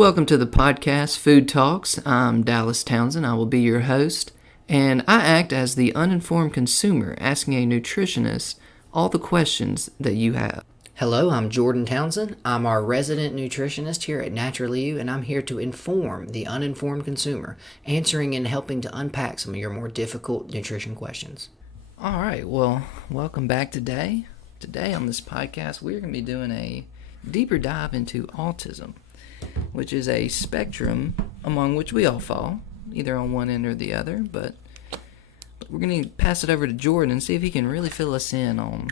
Welcome to the podcast, Food Talks. I'm Dallas Townsend. I will be your host, and I act as the uninformed consumer asking a nutritionist all the questions that you have. Hello, I'm Jordan Townsend. I'm our resident nutritionist here at Naturally You, and I'm here to inform the uninformed consumer, answering and helping to unpack some of your more difficult nutrition questions. All right, well, welcome back today. Today on this podcast, we're going to be doing a deeper dive into autism, which is a spectrum among which we all fall, either on one end or the other, but we're going to pass it over to Jordan and see if he can really fill us in on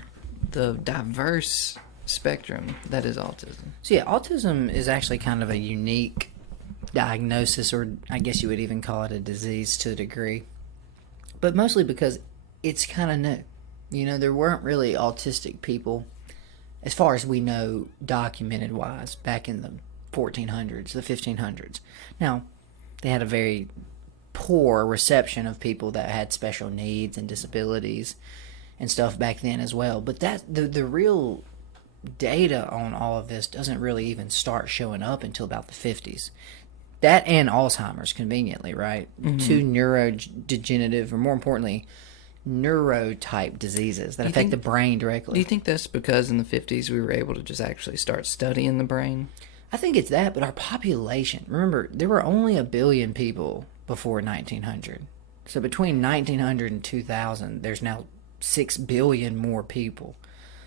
the diverse spectrum that is autism. So yeah, autism is actually kind of a unique diagnosis, or I guess you would even call it a disease to a degree, but mostly because it's kind of new. You know, there weren't really autistic people, as far as we know, documented wise, back in the 1400s, the 1500s. Now, they had a very poor reception of people that had special needs and disabilities and stuff back then as well. But that the real data on all of this doesn't really even start showing up until about the 50s. That and Alzheimer's, conveniently, right? Mm-hmm. Two neurodegenerative, or more importantly, neurotype diseases that affect the brain directly. Do you think that's because in the 50s we were able to just actually start studying the brain? I think it's that, but our population, remember, there were only 1 billion people before 1900. So between 1900 and 2000, there's now 6 billion more people.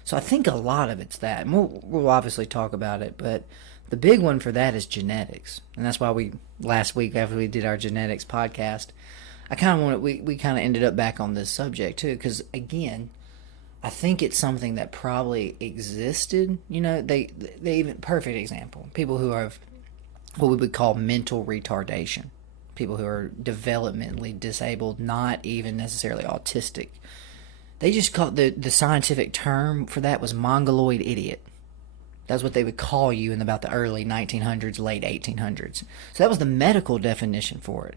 So I think a lot of it's that. And we'll obviously talk about it, but the big one for that is genetics. And that's why last week after we did our genetics podcast, I kind of we kind of ended up back on this subject too, because again, I think it's something that probably existed. You know, they even, perfect example, people who have what we would call mental retardation, people who are developmentally disabled, not even necessarily autistic. They just call the scientific term for that was mongoloid idiot. That's what they would call you in about the early 1900s, late 1800s. So that was the medical definition for it.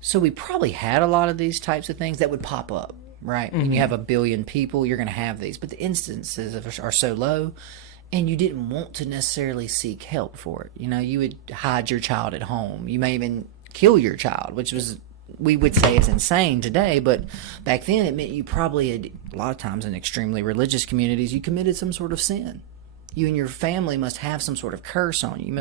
So we probably had a lot of these types of things that would pop up, right? Mm-hmm. When you have 1 billion people, you're going to have these. But the instances are so low, and you didn't want to necessarily seek help for it. You know, you would hide your child at home. You may even kill your child, which was, we would say, is insane today. But back then, it meant you probably had, a lot of times in extremely religious communities, you committed some sort of sin. You and your family must have some sort of curse on you. You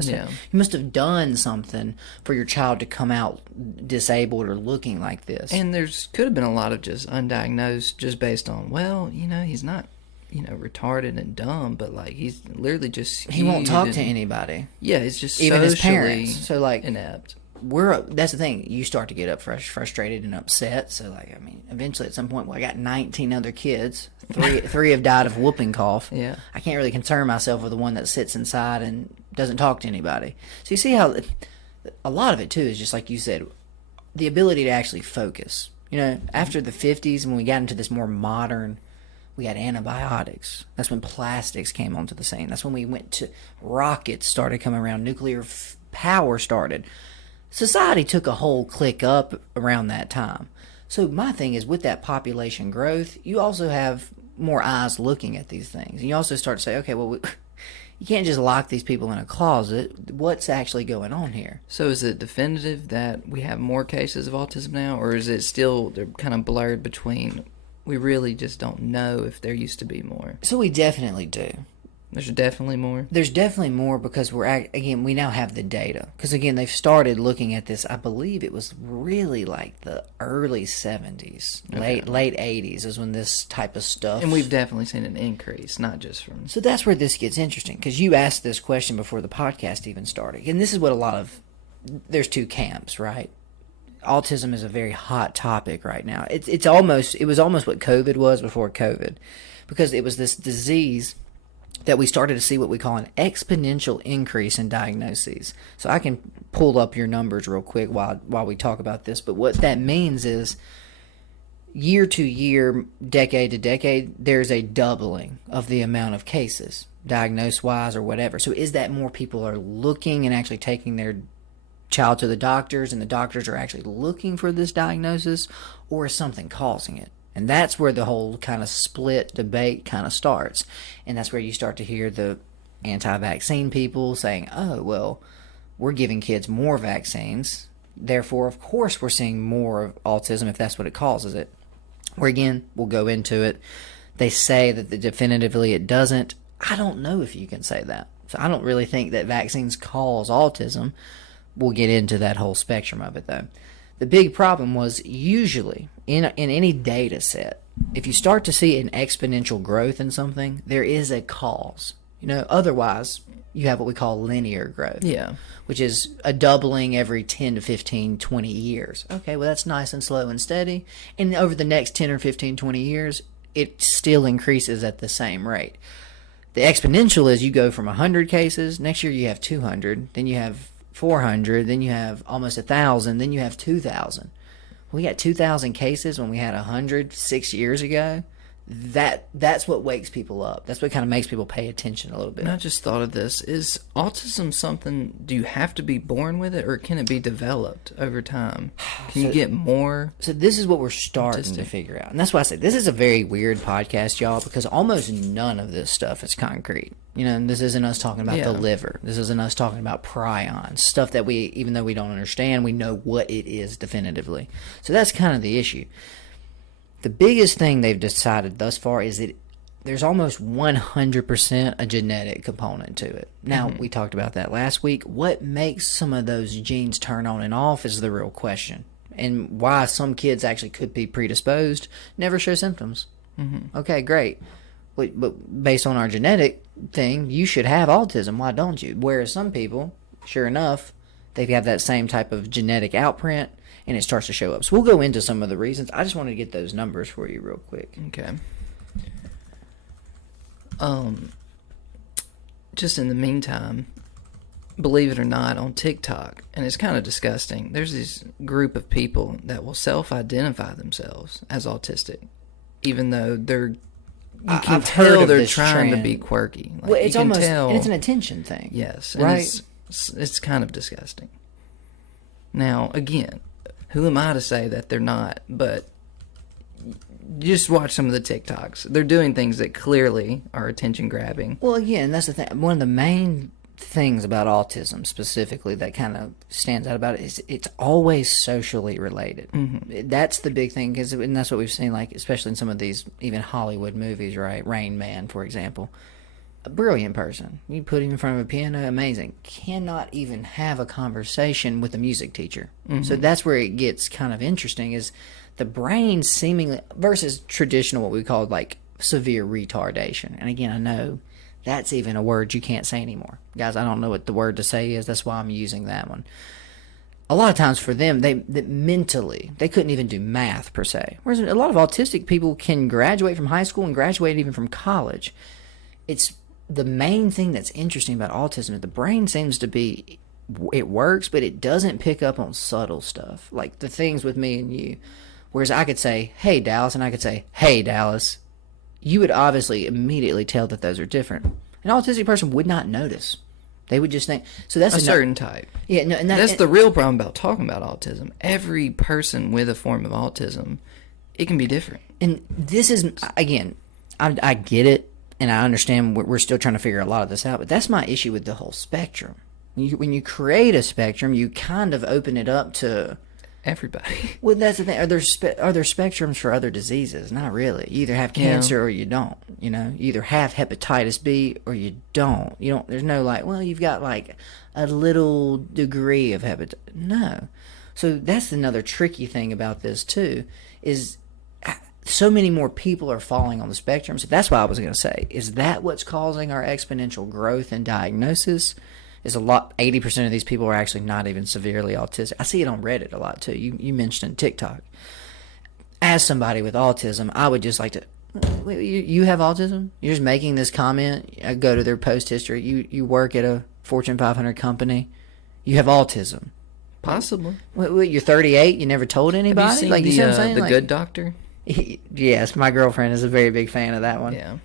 must have done something for your child to come out disabled or looking like this. And could have been a lot of just undiagnosed, just based on, well, you know, he's not, you know, retarded and dumb, but like he's literally just he won't talk to anybody. Yeah, it's just even his parents. So like inept. That's the thing. You start to get frustrated and upset. So like, I mean, eventually at some point, well, I got 19 other kids. Three have died of whooping cough. Yeah. I can't really concern myself with the one that sits inside and doesn't talk to anybody. So you see how a lot of it too is just like you said, the ability to actually focus. You know, after the 50s, when we got into this more modern, we had antibiotics. That's when plastics came onto the scene. That's when we went to rockets started coming around. Nuclear power started. Society took a whole click up around that time. So my thing is, with that population growth, you also have more eyes looking at these things. And you also start to say, okay, well, you can't just lock these people in a closet. What's actually going on here? So is it definitive that we have more cases of autism now, or is it still, they're kind of blurred between, we really just don't know if there used to be more? So we definitely do. There's definitely more? There's definitely more, because we now have the data. Because again, they've started looking at this, I believe it was really like the early 70s, okay. late 80s is when this type of stuff. And we've definitely seen an increase, not just from. So that's where this gets interesting, because you asked this question before the podcast even started. And this is what there's two camps, right? Autism is a very hot topic right now. It was almost what COVID was before COVID, because it was this disease that we started to see what we call an exponential increase in diagnoses. So I can pull up your numbers real quick while we talk about this. But what that means is year to year, decade to decade, there's a doubling of the amount of cases, diagnosed-wise or whatever. So is that more people are looking and actually taking their child to the doctors, and the doctors are actually looking for this diagnosis, or is something causing it? And that's where the whole kind of split debate kind of starts. And that's where you start to hear the anti-vaccine people saying, oh, well, we're giving kids more vaccines. Therefore, of course, we're seeing more of autism if that's what it causes it. Where again, we'll go into it. They say that definitively it doesn't. I don't know if you can say that. So I don't really think that vaccines cause autism. We'll get into that whole spectrum of it, though. The big problem was usually in any data set, if you start to see an exponential growth in something, there is a cause. Otherwise, you have what we call linear growth. Yeah. Which is a doubling every 10 to 15, 20 years. Okay, well, that's nice and slow and steady. And over the next 10 or 15, 20 years, it still increases at the same rate. The exponential is you go from 100 cases, next year you have 200, then you have 400, then you have almost 1,000, then you have 2,000. We got 2,000 cases when we had 100 6 years ago. That's what wakes people up. That's what kind of makes people pay attention a little bit. And I just thought of this. Is autism something, do you have to be born with it, or can it be developed over time? Can you get more? So this is what we're starting to figure out. And that's why I say this is a very weird podcast, y'all, because almost none of this stuff is concrete. This isn't us talking about the liver. This isn't us talking about prions. Stuff that we, even though we don't understand, we know what it is definitively. So that's kind of the issue. The biggest thing they've decided thus far is that there's almost 100% a genetic component to it. Now, we talked about that last week. What makes some of those genes turn on and off is the real question. And why some kids actually could be predisposed, never show symptoms. Okay, great. But based on our genetic thing, you should have autism. Why don't you? Whereas some people, sure enough, they have that same type of genetic outprint, and it starts to show up. So we'll go into some of the reasons. I just wanted to get those numbers for you real quick. Okay. Just in the meantime, believe it or not, on TikTok, and it's kind of disgusting, there's this group of people that will self-identify themselves as autistic, even though you can tell they're trying to be quirky. Well, it's almost, and it's an attention thing. Yes. Right? It's kind of disgusting. Now, again, who am I to say that they're not? But just watch some of the TikToks. They're doing things that clearly are attention grabbing. Well, again, that's the thing. One of the main things about autism specifically that kind of stands out about it is it's always socially related. That's the big thing, and that's what we've seen, like especially in some of these even Hollywood movies, right? Rain Man, for example. A brilliant person. You put him in front of a piano, amazing. Cannot even have a conversation with a music teacher. So that's where it gets kind of interesting, is the brain seemingly, versus traditional, what we call like severe retardation. And again, I know that's even a word you can't say anymore. Guys, I don't know what the word to say is. That's why I'm using that one. A lot of times for them, they mentally, they couldn't even do math per se. Whereas a lot of autistic people can graduate from high school and graduate even from college. It's the main thing that's interesting about autism is the brain seems to be, it works, but it doesn't pick up on subtle stuff. Like the things with me and you. Whereas I could say, hey, Dallas, and I could say, hey, Dallas. You would obviously immediately tell that those are different. An autistic person would not notice. They would just think. So that's a certain type. Yeah, no, and that's the real problem about talking about autism. Every person with a form of autism, it can be different. And this is, again, I get it. And I understand we're still trying to figure a lot of this out, but that's my issue with the whole spectrum. When you create a spectrum, you kind of open it up to everybody. Well, that's the thing. Are there spectrums for other diseases? Not really. You either have cancer or you don't. You either have hepatitis B or you don't. You don't. There's no like, well, you've got like a little degree of hepatitis. No. So that's another tricky thing about this too, is so many more people are falling on the spectrum. So that's what I was going to say. Is that what's causing our exponential growth in diagnosis? Is 80% of these people are actually not even severely autistic. I see it on Reddit a lot too. You mentioned TikTok. As somebody with autism, I would just like to, wait, you have autism? You're just making this comment? I go to their post history. You work at a Fortune 500 company. You have autism. Possibly. Wait, you're 38? You never told anybody? Have you seen like, you see what I'm saying? The Good Doctor? Yes, my girlfriend is a very big fan of that one. Yeah.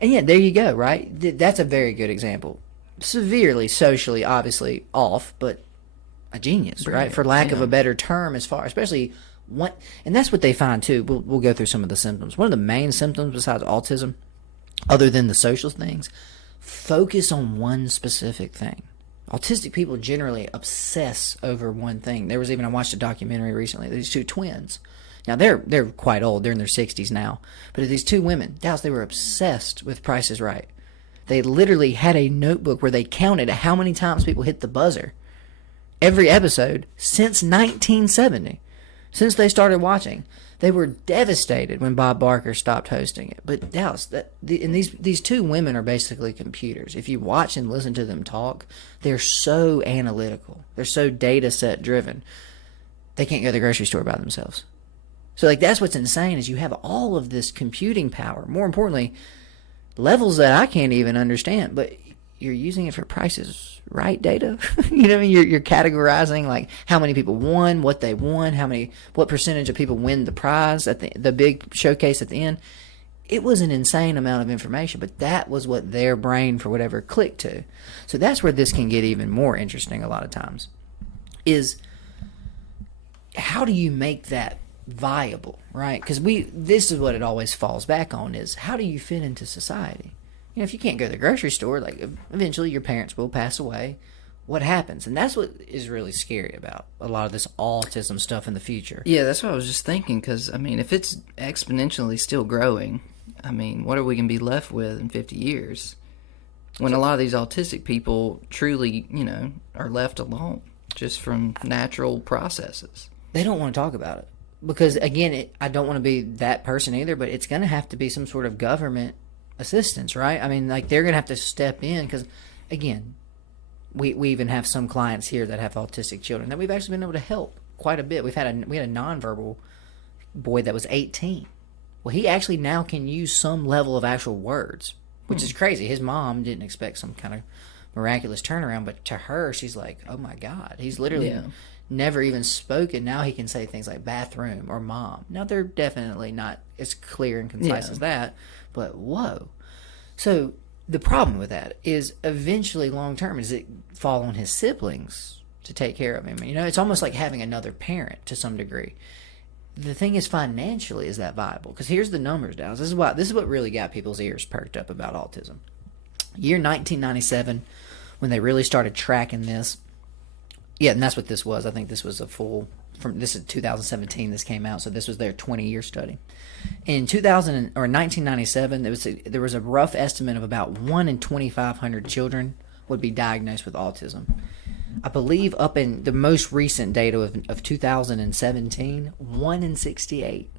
And yeah, there you go, right? That's a very good example. Severely, socially, obviously off, but a genius, Brilliant. Right? For lack of a better term, especially one, and that's what they find too. We'll go through some of the symptoms. One of the main symptoms besides autism, other than the social things, focus on one specific thing. Autistic people generally obsess over one thing. I watched a documentary recently. These two twins. Now they're quite old. They're in their 60s now. But these two women, Dallas, they were obsessed with Price is Right. They literally had a notebook where they counted how many times people hit the buzzer every episode since 1970. Since they started watching. They were devastated when Bob Barker stopped hosting it. But Dallas, these two women are basically computers. If you watch and listen to them talk, they're so analytical. They're so data set driven. They can't go to the grocery store by themselves. So that's what's insane is you have all of this computing power. More importantly, levels that I can't even understand. But you're using it for Prices Right data. You know what I mean? You're categorizing like how many people won, what they won, what percentage of people win the prize at the big showcase at the end. It was an insane amount of information, but that was what their brain, for whatever, clicked to. So that's where this can get even more interesting a lot of times, is how do you make that viable, right? Because this is what it always falls back on, is how do you fit into society? If you can't go to the grocery store, eventually your parents will pass away. What happens? And that's what is really scary about a lot of this autism stuff in the future. Yeah, that's what I was just thinking, because, if it's exponentially still growing, what are we going to be left with in 50 years? When a lot of these autistic people truly, are left alone just from natural processes. They don't want to talk about it. Because, again, I don't want to be that person either, but it's going to have to be some sort of government assistance, right? They're going to have to step in because, again, we even have some clients here that have autistic children that we've actually been able to help quite a bit. We had a nonverbal boy that was 18. Well, he actually now can use some level of actual words, which is crazy. His mom didn't expect some kind of miraculous turnaround, but to her, she's like, oh my God, he's literally never even spoken. Now he can say things like bathroom or mom. Now, they're definitely not as clear and concise as that, but whoa. So the problem with that is eventually long term is it fall on his siblings to take care of him. It's almost like having another parent to some degree. The thing is, financially, is that viable? Because here's the numbers, Dallas. This is what really got people's ears perked up about autism. Year 1997, when they really started tracking this. Yeah, and that's what this was. I think this was this is 2017 this came out, so this was their 20-year study. In 1997, there was a rough estimate of about 1 in 2,500 children would be diagnosed with autism. I believe up in the most recent data of 2017, 1 in 68.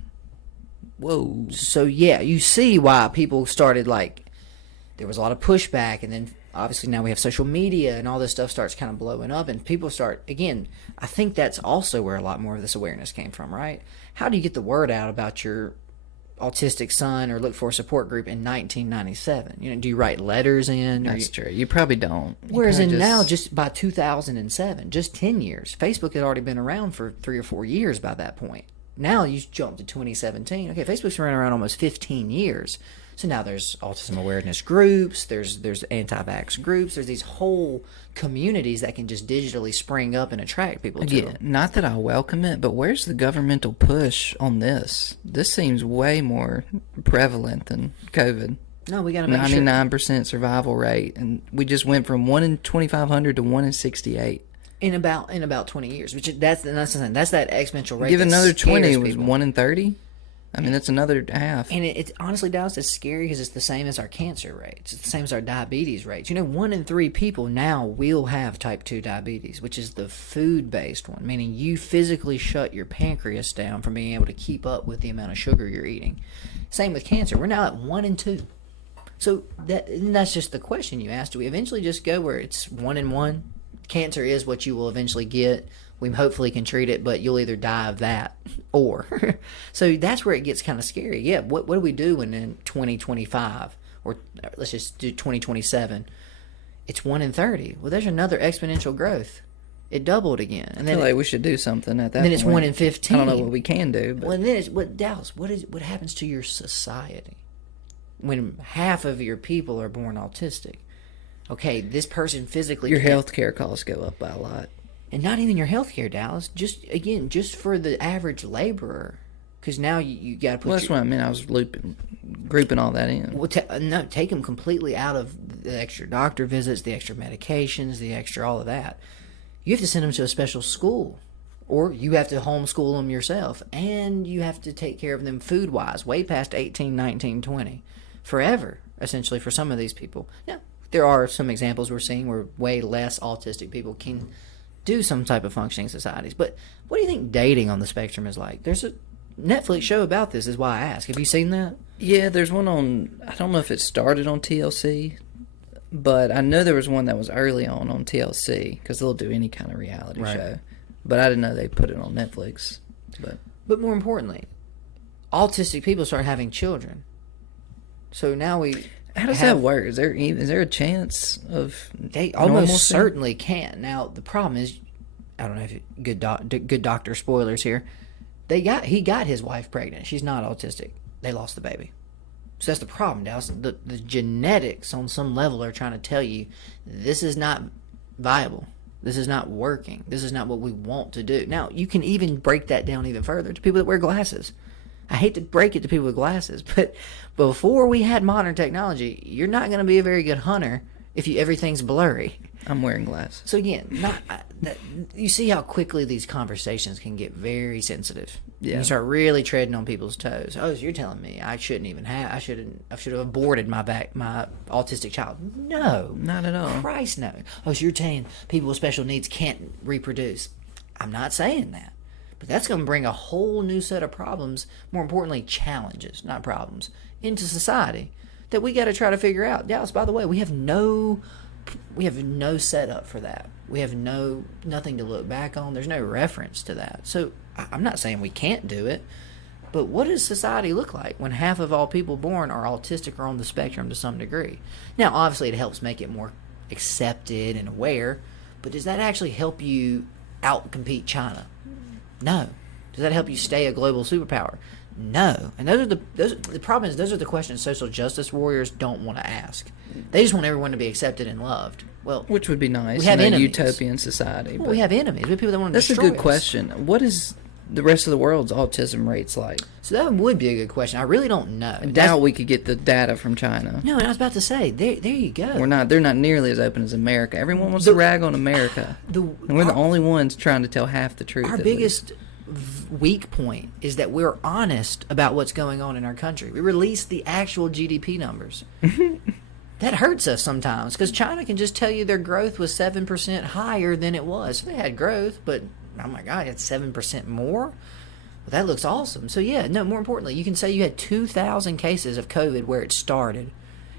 Whoa. So yeah, you see why people started there was a lot of pushback, and then obviously now we have social media and all this stuff starts kind of blowing up, and people start, again, I think that's also where a lot more of this awareness came from, right? How do you get the word out about your autistic son or look for a support group in 1997? Do you write letters in? That's true. You probably don't. Whereas now, just by 2007, just 10 years, Facebook had already been around for 3 or 4 years by that point. Now you jump to 2017. Okay, Facebook's been around almost 15 years. So now there's autism awareness groups, there's anti-vax groups, there's these whole communities that can just digitally spring up and attract people to them. Not that I welcome it, but where's the governmental push on this? This seems way more prevalent than COVID. No, we got to make 99% survival rate, and we just went from 1 in 2,500 to 1 in 68. In about 20 years, which that's that exponential rate. Give another 20, it was 1 in 30. That's another half. And it's honestly, Dallas, it's scary because it's the same as our cancer rates. It's the same as our diabetes rates. 1 in 3 people now will have type 2 diabetes, which is the food-based one, meaning you physically shut your pancreas down from being able to keep up with the amount of sugar you're eating. Same with cancer. We're now at 1 in 2. So that's just the question you asked. Do we eventually just go where it's 1 in 1? Cancer is what you will eventually get. We hopefully can treat it, but you'll either die of that or. So that's where it gets kind of scary. Yeah, what do we do when in 2025, or let's just do 2027, it's 1 in 30? Well, there's another exponential growth. It doubled again. And then I feel like we should do something at that point. Then it's 1 in 15. I don't know what we can do. But. Well, and then Dallas, what happens to your society when half of your people are born autistic? Okay, this person physically... Your healthcare costs go up by a lot. And not even your healthcare, Dallas. Just for the average laborer. Because now you got to put... Well, that's what I meant. I was grouping all that in. Well, take them completely out of the extra doctor visits, the extra medications, the extra all of that. You have to send them to a special school, or you have to homeschool them yourself, and you have to take care of them food-wise, way past 18, 19, 20, forever, essentially, for some of these people. Now, there are some examples we're seeing where way less autistic people can do some type of functioning societies. But what do you think dating on the spectrum is like? There's a Netflix show about this, is why I ask. Have you seen that? Yeah, there's one on, I don't know if it started on TLC, but I know there was one that was early on TLC, because they'll do any kind of reality show. But I didn't know they put it on Netflix. But more importantly, autistic people start having children. So now how does that work? Is there a chance of they almost certainly can. Now the problem is, I don't know if good doctor spoilers here. He got his wife pregnant. She's not autistic. They lost the baby. So that's the problem, Dallas. The genetics on some level are trying to tell you this is not viable. This is not working. This is not what we want to do. Now, you can even break that down even further to people that wear glasses. I hate to break it to people with glasses, but before we had modern technology, you're not going to be a very good hunter if everything's blurry. I'm wearing glasses. So again, you see how quickly these conversations can get very sensitive. Yeah. You start really treading on people's toes. Oh, so you're telling me I should have aborted my autistic child? No, not at all. Christ, no. Oh, so you're saying people with special needs can't reproduce? I'm not saying that. But that's going to bring a whole new set of problems, more importantly, challenges, not problems, into society that we got to try to figure out. Dallas, by the way, we have no setup for that. We have nothing to look back on. There's no reference to that. So I'm not saying we can't do it, but what does society look like when half of all people born are autistic or on the spectrum to some degree? Now, obviously, it helps make it more accepted and aware, but does that actually help you outcompete China? No. Does that help you stay a global superpower? No. And the problem is those are the questions social justice warriors don't want to ask. They just want everyone to be accepted and loved. Well, which would be nice we have in a enemies. Utopian society. Well, we have enemies. We have people that want to destroy us. That's a good question. What is the rest of the world's autism rates like? So that would be a good question. I really don't know. I doubt we could get the data from China. No, and I was about to say, there you go. They're not nearly as open as America. Everyone wants to rag on America. And we're the only ones trying to tell half the truth. Our biggest weak point is that we're honest about what's going on in our country. We release the actual GDP numbers. That hurts us sometimes because China can just tell you their growth was 7% higher than it was. They had growth, but oh my God, it's 7% more? Well, that looks awesome. So yeah, no, more importantly, you can say you had 2,000 cases of COVID where it started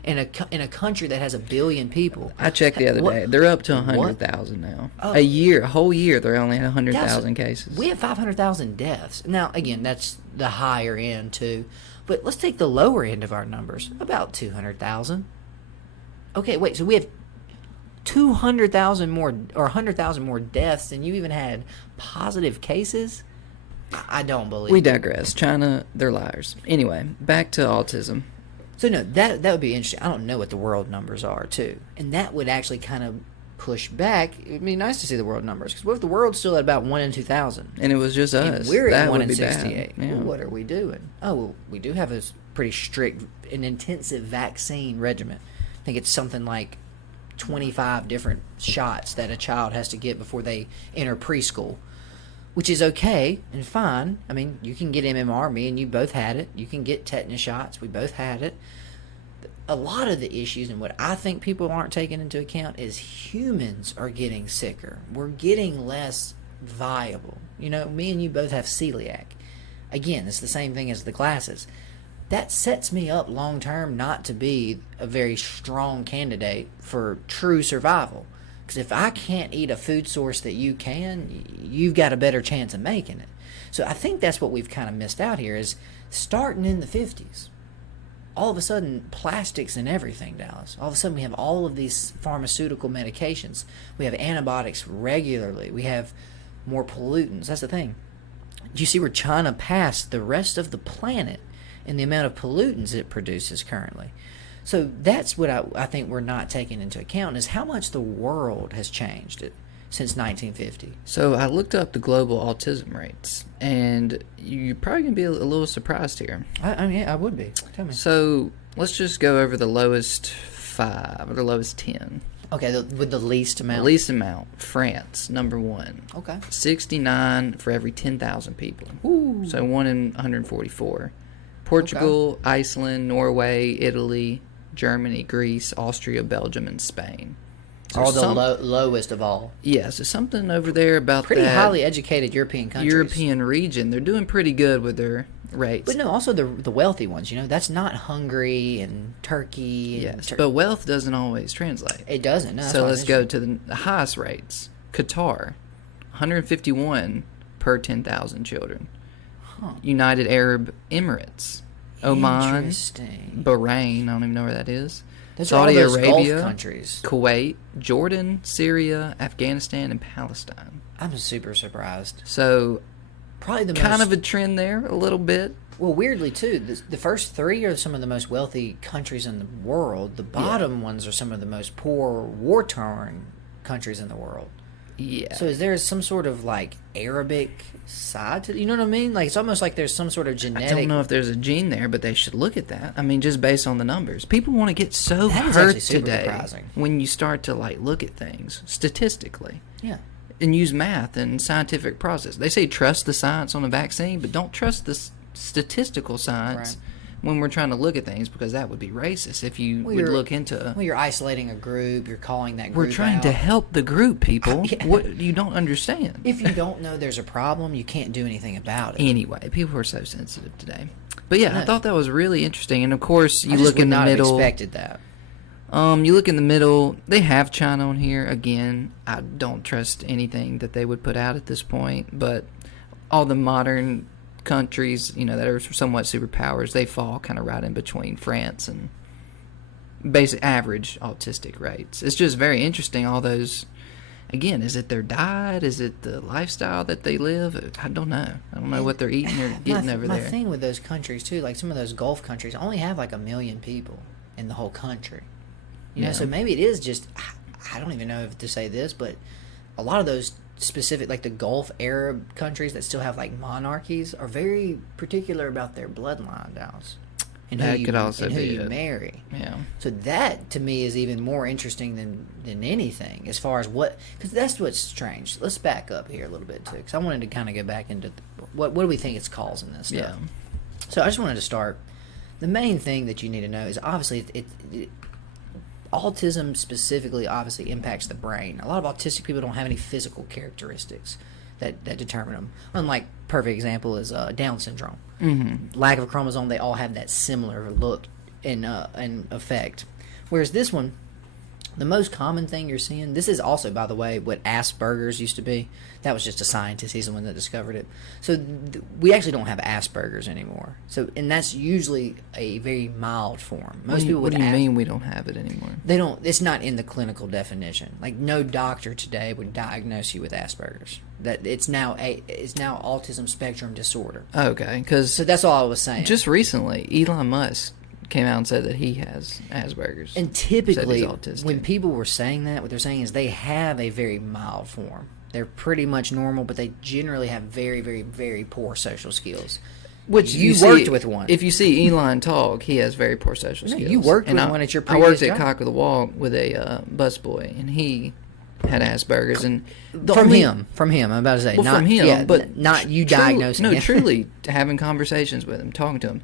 in a country that has 1 billion people. I checked the other day. They're up to 100,000 now. A whole year, they only had 100,000 cases. We have 500,000 deaths. Now, again, that's the higher end too. But let's take the lower end of our numbers, about 200,000. Okay, wait, so we have 200,000 more or 100,000 more deaths than you even had positive cases? I don't believe We digress. China, they're liars. Anyway, back to autism. So no, that would be interesting. I don't know what the world numbers are too, and that would actually kind of push back. It'd be nice to see the world numbers because what if the world's still at about 1 in 2,000, and it was just us? And we're at at 1 in be 68. Yeah. Well, what are we doing? Oh, well, we do have a pretty strict and intensive vaccine regimen. I think it's something like 25 different shots that a child has to get before they enter preschool, which is okay and fine. I mean, you can get MMR. Me and you both had it. You can get tetanus shots. We both had it. A lot of the issues and what I think people aren't taking into account is humans are getting sicker. We're getting less viable. You know, me and you both have celiac. Again, it's the same thing as the glasses. That sets me up long term not to be a very strong candidate for true survival. Because if I can't eat a food source that you can, you've got a better chance of making it. So I think that's what we've kind of missed out here is starting in the 50s. All of a sudden, plastics and everything, Dallas. All of a sudden, we have all of these pharmaceutical medications. We have antibiotics regularly. We have more pollutants. That's the thing. Do you see where China passed the rest of the planet in the amount of pollutants it produces currently? So that's what I think we're not taking into account is how much the world has changed since 1950. So I looked up the global autism rates, and you're probably going to be a little surprised here. I mean, I would be. Tell me. So let's just go over the lowest 5, or the lowest 10. Okay, with the least amount. The least amount, France, number 1. Okay. 69 for every 10,000 people. Ooh. So 1 in 144. Portugal, Iceland, Norway, Italy, Germany, Greece, Austria, Belgium, and Spain. So All the lowest of all. Yeah, so something over there about pretty that highly educated European countries. European region. They're doing pretty good with their rates. But no, also the wealthy ones, that's not Hungary and Turkey. And yes, but wealth doesn't always translate. It doesn't. No, so let's go to the highest rates. Qatar, 151 per 10,000 children. Huh. United Arab Emirates, Oman, Interesting. Bahrain, I don't even know where that is. Those Saudi are all those Arabia, Gulf countries. Kuwait, Jordan, Syria, Afghanistan, and Palestine. I'm super surprised. So probably the kind most, of a trend there, a little bit. Well, weirdly too, the first 3 are some of the most wealthy countries in the world. The bottom ones are some of the most poor, war-torn countries in the world. Yeah. So is there some sort of Arabic side to, you know what I mean? It's almost like there's some sort of genetic. I don't know if there's a gene there, but they should look at that. I mean, just based on the numbers, people want to get so That is hurt actually super today surprising. when you start to look at things statistically. Yeah. And use math and scientific process. They say trust the science on a vaccine, but don't trust the statistical science when we're trying to look at things, because that would be racist if you would look into. Well, you're isolating a group. You're calling that group We're trying out. to help the group, people. Yeah. What you don't understand. If you don't know there's a problem, you can't do anything about it. Anyway, people are so sensitive today. But yeah, No. I thought that was really interesting. And of course, you I just look would in the not have middle. expected that. You look in the middle. They have China on here again. I don't trust anything that they would put out at this point. But all the modern countries, that are somewhat superpowers, they fall kind of right in between France and basic average autistic rates. It's just very interesting. All those, again, is it their diet? Is it the lifestyle that they live? I don't know. I don't know what they're eating or getting over My there. thing with those countries too, some of those Gulf countries, only have 1 million people in the whole country. Yeah. So maybe it is just, I don't even know if to say this, but a lot of those specific, the Gulf Arab countries that still have monarchies, are very particular about their bloodline dows. And That who could also and who be you it. marry. Yeah. So that to me is even more interesting than anything, as far as because that's what's strange. Let's back up here a little bit too, because I wanted to kind of go back into what do we think it's causing this stuff. Yeah. So I just wanted to start. The main thing that you need to know is obviously autism specifically obviously impacts the brain. A lot of autistic people don't have any physical characteristics that determine them. Unlike, perfect example is Down syndrome. Mm-hmm. Lack of a chromosome, they all have that similar look and effect. Whereas this one, the most common thing you're seeing, this is also, by the way, what Asperger's used to be. That was just a scientist. He's the one that discovered it. So we actually don't have Asperger's anymore. And that's usually a very mild form. Most people What with do you mean we don't have it anymore? They don't. It's not in the clinical definition. No doctor today would diagnose you with Asperger's. That it's now autism spectrum disorder. Okay, So that's all I was saying. just recently, Elon Musk came out and said that he has Asperger's. And typically, Said he's autistic. when people were saying that, what they're saying is they have a very mild form. They're pretty much normal, but they generally have very, very, very poor social skills. Which you see- worked with one. If you see Elon talk, he has very poor social skills. you worked with I- one at your I worked previous at job. Cock of the Walk with a busboy, and he had Asperger's. And From him, I'm about to say. Well, not, from him, yeah, but not you diagnosing him. truly having conversations with him, talking to him.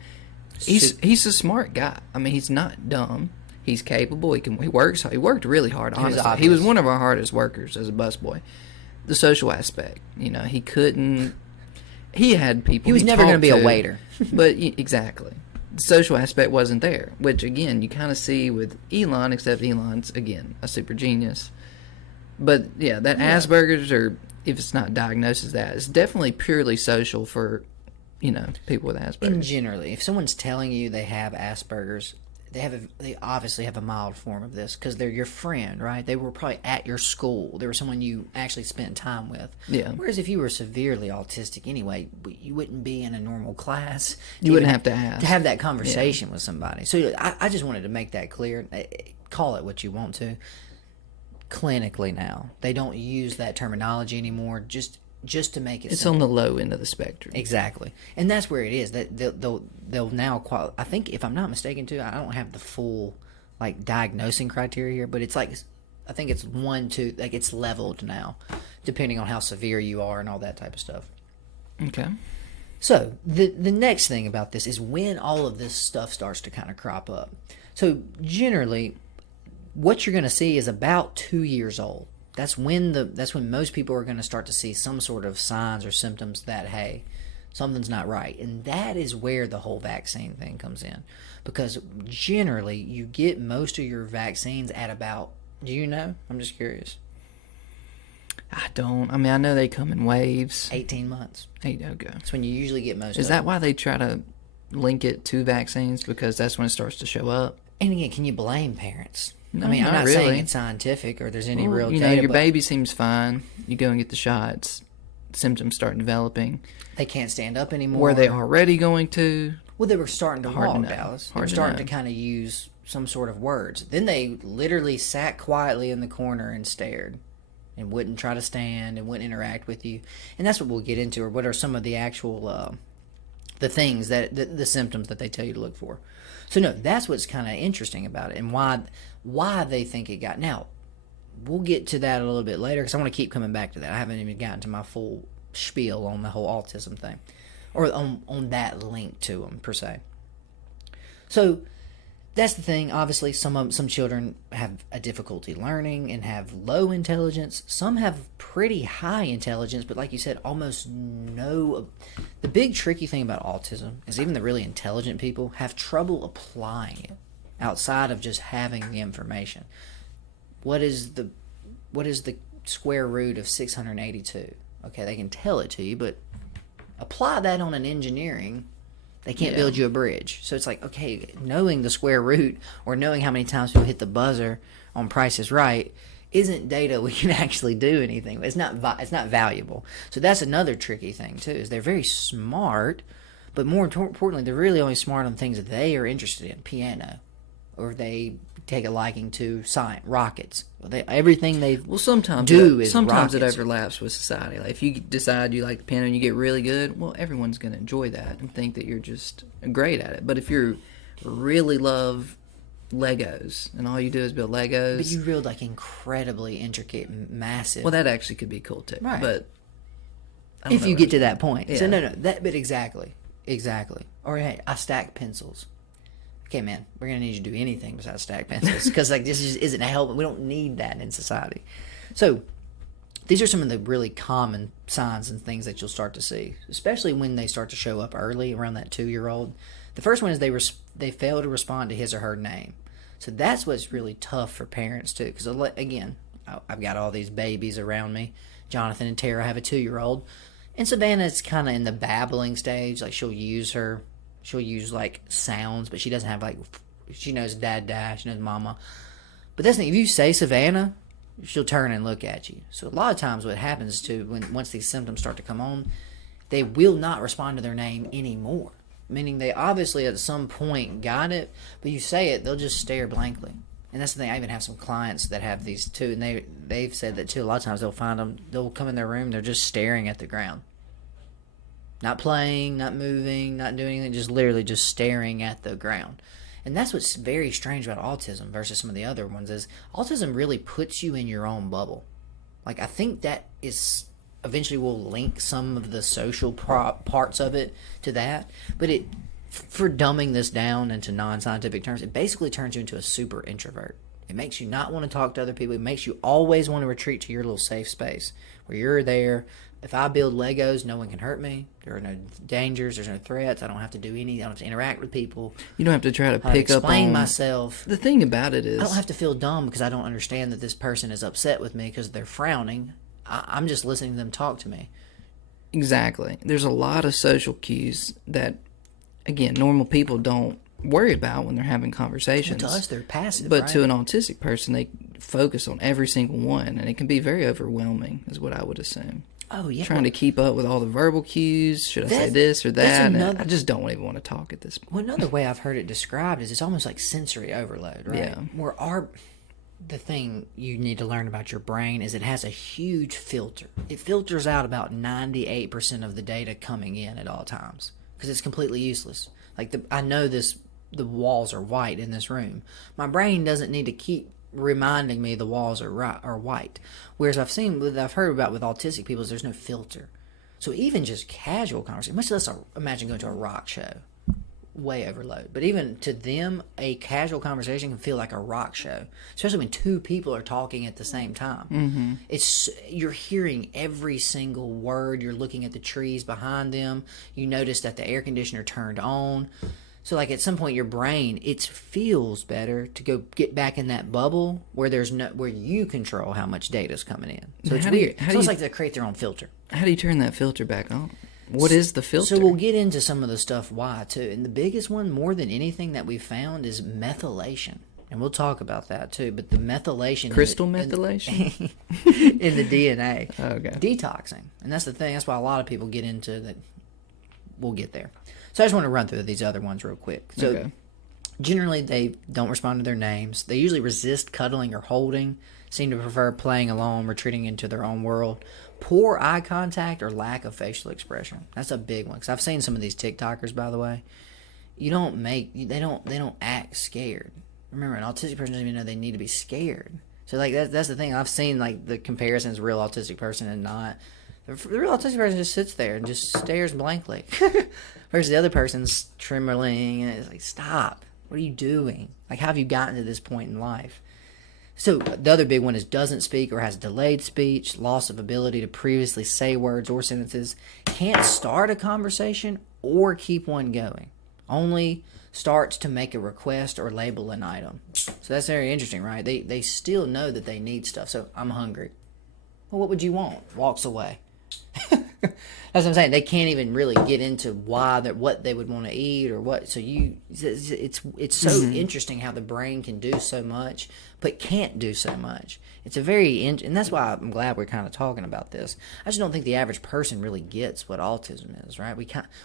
He's a smart guy. I mean, he's not dumb. He's capable. He works. He worked really hard. Honestly, he was obvious. one of our hardest workers as a busboy. The social aspect, he couldn't. He had people. He was never going gonna to be a waiter. But exactly, the social aspect wasn't there. Which again, you kind of see with Elon, except Elon's again a super genius. But yeah, that Asperger's, or if it's not diagnosed as that, it's definitely purely social for people with Asperger's. And generally, if someone's telling you they have Asperger's, they obviously have a mild form of this because they're your friend, right? They were probably at your school. They were someone you actually spent time with. Yeah. Whereas if you were severely autistic anyway, you wouldn't be in a normal class. You wouldn't even have to ask. to have that conversation with somebody. So I just wanted to make that clear. Call it what you want to. Clinically now, they don't use that terminology anymore. Just to make it It's simple. on the low end of the spectrum. Exactly, and that's where it is. That they'll now I think, if I'm not mistaken, too, I don't have the full like diagnosing criteria here, but it's like, I think it's 1, 2, like it's leveled now, depending on how severe you are and all that type of stuff. Okay. So the next thing about this is when all of this stuff starts to kind of crop up. So generally, what you're going to see is about 2 years old. That's when most people are going to start to see some sort of signs or symptoms that, hey, something's not right. And that is where the whole vaccine thing comes in, because generally you get most of your vaccines at about, do you know? I'm just curious. I don't. I mean, I know they come in waves. 18 months. Okay. That's when you usually get most of Is that why they try to link it to vaccines? Because that's when it starts to show up? And again, can you blame parents? No, I mean, I'm not really saying it's scientific or there's any real data. Your baby seems fine. You go and get the shots. Symptoms start developing. They can't stand up anymore. Were they already going to? Well, they were starting to walk, know. Dallas. They Hard were to starting know. to kind of use some sort of words. Then they literally sat quietly in the corner and stared and wouldn't try to stand and wouldn't interact with you. And that's what we'll get into, or what are some of the actual the things that the symptoms that they tell you to look for. So no, that's what's kind of interesting about it, and why they think it got. Now, we'll get to that a little bit later, because I want to keep coming back to that. I haven't even gotten to my full spiel on the whole autism thing, or on that link to them per se. So that's the thing. Obviously, some children have a difficulty learning and have low intelligence. Some have pretty high intelligence, but like you said, almost no. The big tricky thing about autism is even the really intelligent people have trouble applying it outside of just having the information. What is the square root of 682? Okay, they can tell it to you, but apply that on an engineering. They can't build you a bridge. So it's like, okay, knowing the square root or knowing how many times people hit the buzzer on Price is Right isn't data we can actually do anything with. It's not valuable. So that's another tricky thing too, is they're very smart, but more importantly, they're really only smart on things that they are interested in, piano, or they take a liking to science, rockets. Everything they sometimes rockets. it overlaps with society. Like if you decide you like the piano and you get really good, well, everyone's going to enjoy that and think that you're just great at it. But if you really love Legos and all you do is build Legos, but you build like incredibly intricate, massive. Well, that actually could be cool too. Right. But if you get to that point, yeah. So no, but exactly. Or hey, I stack pencils. Okay, man, we're going to need you to do anything besides stack pencils, because like this just isn't helping. We don't need that in society. So these are some of the really common signs and things that you'll start to see, especially when they start to show up early, around that 2-year-old. The first one is they fail to respond to his or her name. So that's what's really tough for parents too, because again, I've got all these babies around me. Jonathan and Tara have a 2-year-old, and Savannah's kind of in the babbling stage. Like she'll use like sounds, but she doesn't have like, she knows dad, she knows mama. But that's the thing, if you say Savannah, she'll turn and look at you. So a lot of times what happens once these symptoms start to come on, they will not respond to their name anymore. Meaning they obviously at some point got it, but you say it, they'll just stare blankly. And that's the thing, I even have some clients that have these too, and they've said that too. A lot of times they'll come in their room, they're just staring at the ground. Not playing, not moving, not doing anything, just literally just staring at the ground. And that's what's very strange about autism versus some of the other ones, is autism really puts you in your own bubble. Like, I think that is, eventually we'll link some of the social parts of it to that. But for dumbing this down into non-scientific terms, it basically turns you into a super introvert. It makes you not want to talk to other people. It makes you always want to retreat to your little safe space where you're there. If I build Legos, no one can hurt me. There are no dangers. There's no threats. I don't have to do anything. I don't have to interact with people. You don't have to try to pick up on... explain myself. The thing about it is... I don't have to feel dumb because I don't understand that this person is upset with me because they're frowning. I'm just listening to them talk to me. Exactly. There's a lot of social cues that, again, normal people don't worry about when they're having conversations. Well, to us, they're passive, But right? to an autistic person, they focus on every single one, and it can be very overwhelming, is what I would assume. Oh, yeah. Trying to keep up with all the verbal cues. Should I say this or that? And I just don't even want to talk at this point. Well, another way I've heard it described is it's almost like sensory overload, right? Yeah. Where the thing you need to learn about your brain is it has a huge filter. It filters out about 98% of the data coming in at all times because it's completely useless. Like I know this the walls are white in this room. My brain doesn't need to keep reminding me the walls are white. Whereas I've heard about with autistic people is there's no filter. So even just casual conversation, much less imagine going to a rock show, way overload. But even to them, a casual conversation can feel like a rock show, especially when two people are talking at the same time. Mm-hmm. You're hearing every single word. You're looking at the trees behind them. You notice that the air conditioner turned on. So like at some point your brain, it feels better to go get back in that bubble where where you control how much data is coming in. So it's weird. So it's like they create their own filter. How do you turn that filter back on? What is the filter? So we'll get into some of the stuff why too. And the biggest one, more than anything that we've found, is methylation. And we'll talk about that too. But the methylation, crystal methylation in the DNA, okay, detoxing, and that's the thing. That's why a lot of people get into that. We'll get there. So I just want to run through these other ones real quick. So generally they don't respond to their names. They usually resist cuddling or holding, seem to prefer playing alone, retreating into their own world. Poor eye contact or lack of facial expression. That's a big one because I've seen some of these TikTokers, by the way. They don't act scared. Remember, an autistic person doesn't even know they need to be scared. So like that's the thing. I've seen like the comparisons, real autistic person and not. The real autistic person just sits there and just stares blankly. Versus the other person's trembling and it's like, stop. What are you doing? Like, how have you gotten to this point in life? So the other big one is doesn't speak or has delayed speech, loss of ability to previously say words or sentences, can't start a conversation or keep one going. Only starts to make a request or label an item. So that's very interesting, right? They still know that they need stuff. So I'm hungry. Well, what would you want? Walks away. That's what I'm saying. They can't even really get into what they would want to eat or what. So it's so interesting how the brain can do so much, but can't do so much. It's and that's why I'm glad we're kind of talking about this. I just don't think the average person really gets what autism is, right?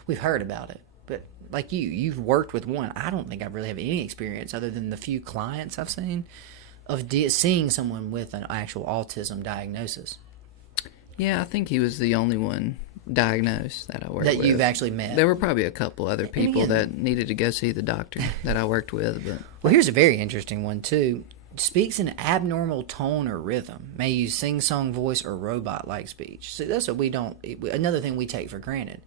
We've heard about it, but like you've worked with one. I don't think I really have any experience other than the few clients I've seen of seeing someone with an actual autism diagnosis. Yeah, I think he was the only one diagnosed that I worked with. That you've actually met. There were probably a couple other people that needed to go see the doctor that I worked with. But well, here's a very interesting one, too. Speaks in abnormal tone or rhythm. May use sing-song voice or robot-like speech. So that's what we don't... Another thing we take for granted.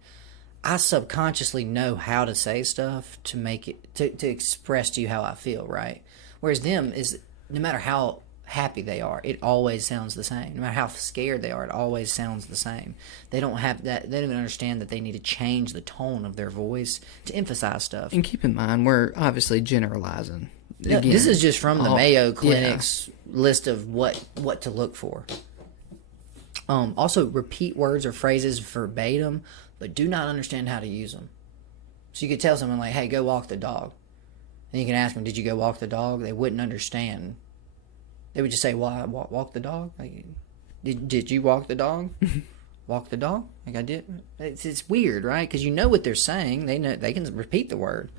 I subconsciously know how to say stuff to make it... To express to you how I feel, right? Whereas them is... No matter how happy they are, it always sounds the same. No matter how scared they are, it always sounds the same. They don't have that. They don't even understand that they need to change the tone of their voice to emphasize stuff. And keep in mind, we're obviously generalizing. Again, this is just from the Mayo Clinic's list of what to look for. Also, repeat words or phrases verbatim, but do not understand how to use them. So you could tell someone like, "Hey, go walk the dog," and you can ask them, "Did you go walk the dog?" They wouldn't understand. They would just say, "Why walk the dog? Like, did you walk the dog? Walk the dog? Like I did." It's weird, right? Because you know what they're saying. They know they can repeat the word,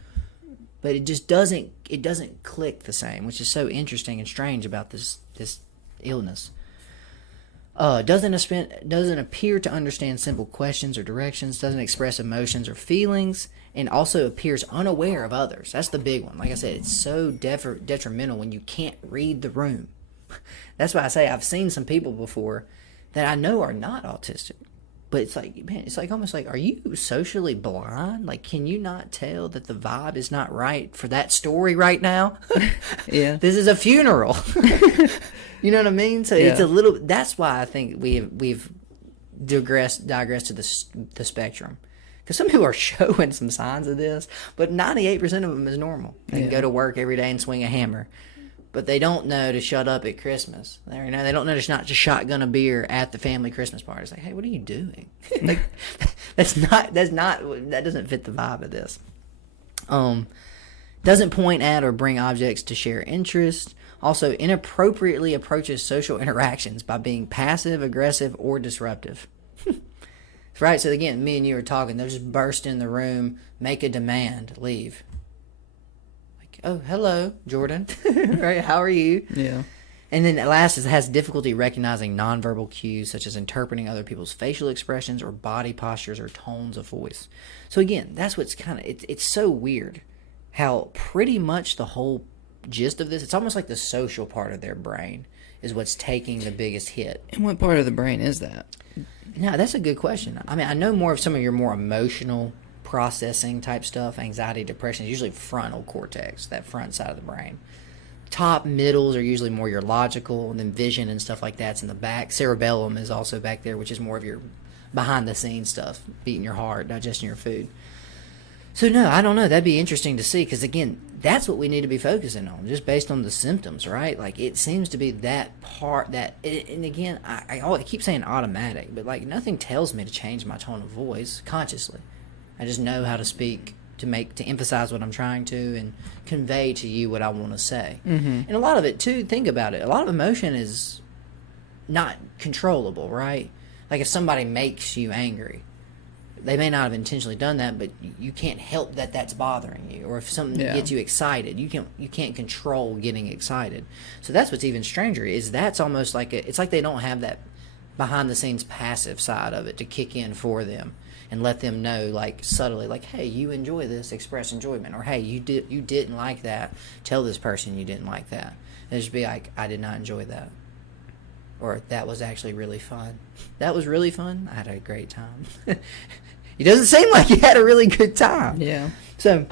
but it just doesn't. It doesn't click the same, which is so interesting and strange about this illness. Doesn't appear to understand simple questions or directions. Doesn't express emotions or feelings, and also appears unaware of others. That's the big one. Like I said, it's so detrimental when you can't read the room. That's why I say I've seen some people before that I know are not autistic, but it's like, man, it's like almost like, are you socially blind? Like, can you not tell that the vibe is not right for that story right now? Yeah, this is a funeral. You know what I mean? So it's a little. That's why I think we've digressed to the spectrum. Because some people are showing some signs of this, but 98% of them is normal. They can go to work every day and swing a hammer. But they don't know to shut up at Christmas. They don't know to not just shotgun a beer at the family Christmas party. It's like, hey, what are you doing? Like, that doesn't fit the vibe of this. Doesn't point at or bring objects to share interest. Also, inappropriately approaches social interactions by being passive, aggressive, or disruptive. Right, so again, me and you are talking. They'll just burst in the room, make a demand, leave. Oh, hello, Jordan. Right, how are you? Yeah. And then at last, it has difficulty recognizing nonverbal cues, such as interpreting other people's facial expressions or body postures or tones of voice. So again, that's what's kind of, it's so weird how pretty much the whole gist of this, it's almost like the social part of their brain is what's taking the biggest hit. And what part of the brain is that? No, that's a good question. I mean, I know more of some of your more emotional processing type stuff, anxiety, depression, is usually frontal cortex, that front side of the brain. Top middles are usually more your logical, and then vision and stuff like that's in the back. Cerebellum is also back there, which is more of your behind the scenes stuff, beating your heart, digesting your food. So no, I don't know. That'd be interesting to see, because again, that's what we need to be focusing on, just based on the symptoms, right? Like, it seems to be that part that, and again, I keep saying automatic, but like nothing tells me to change my tone of voice consciously. I just know how to speak to emphasize what I'm trying to and convey to you what I want to say. Mm-hmm. And a lot of it too, think about it, a lot of emotion is not controllable, right? Like if somebody makes you angry, they may not have intentionally done that, but you can't help that that's bothering you. Or if something gets you excited, you can't control getting excited. So that's what's even stranger, is that's almost like it's like they don't have that behind the scenes passive side of it to kick in for them and let them know, like subtly, like, hey, you enjoy this, express enjoyment, or hey, you didn't like that, tell this person you didn't like that. And just be like, I did not enjoy that, or that was actually really fun. That was really fun. I had a great time. It doesn't seem like you had a really good time. Yeah. So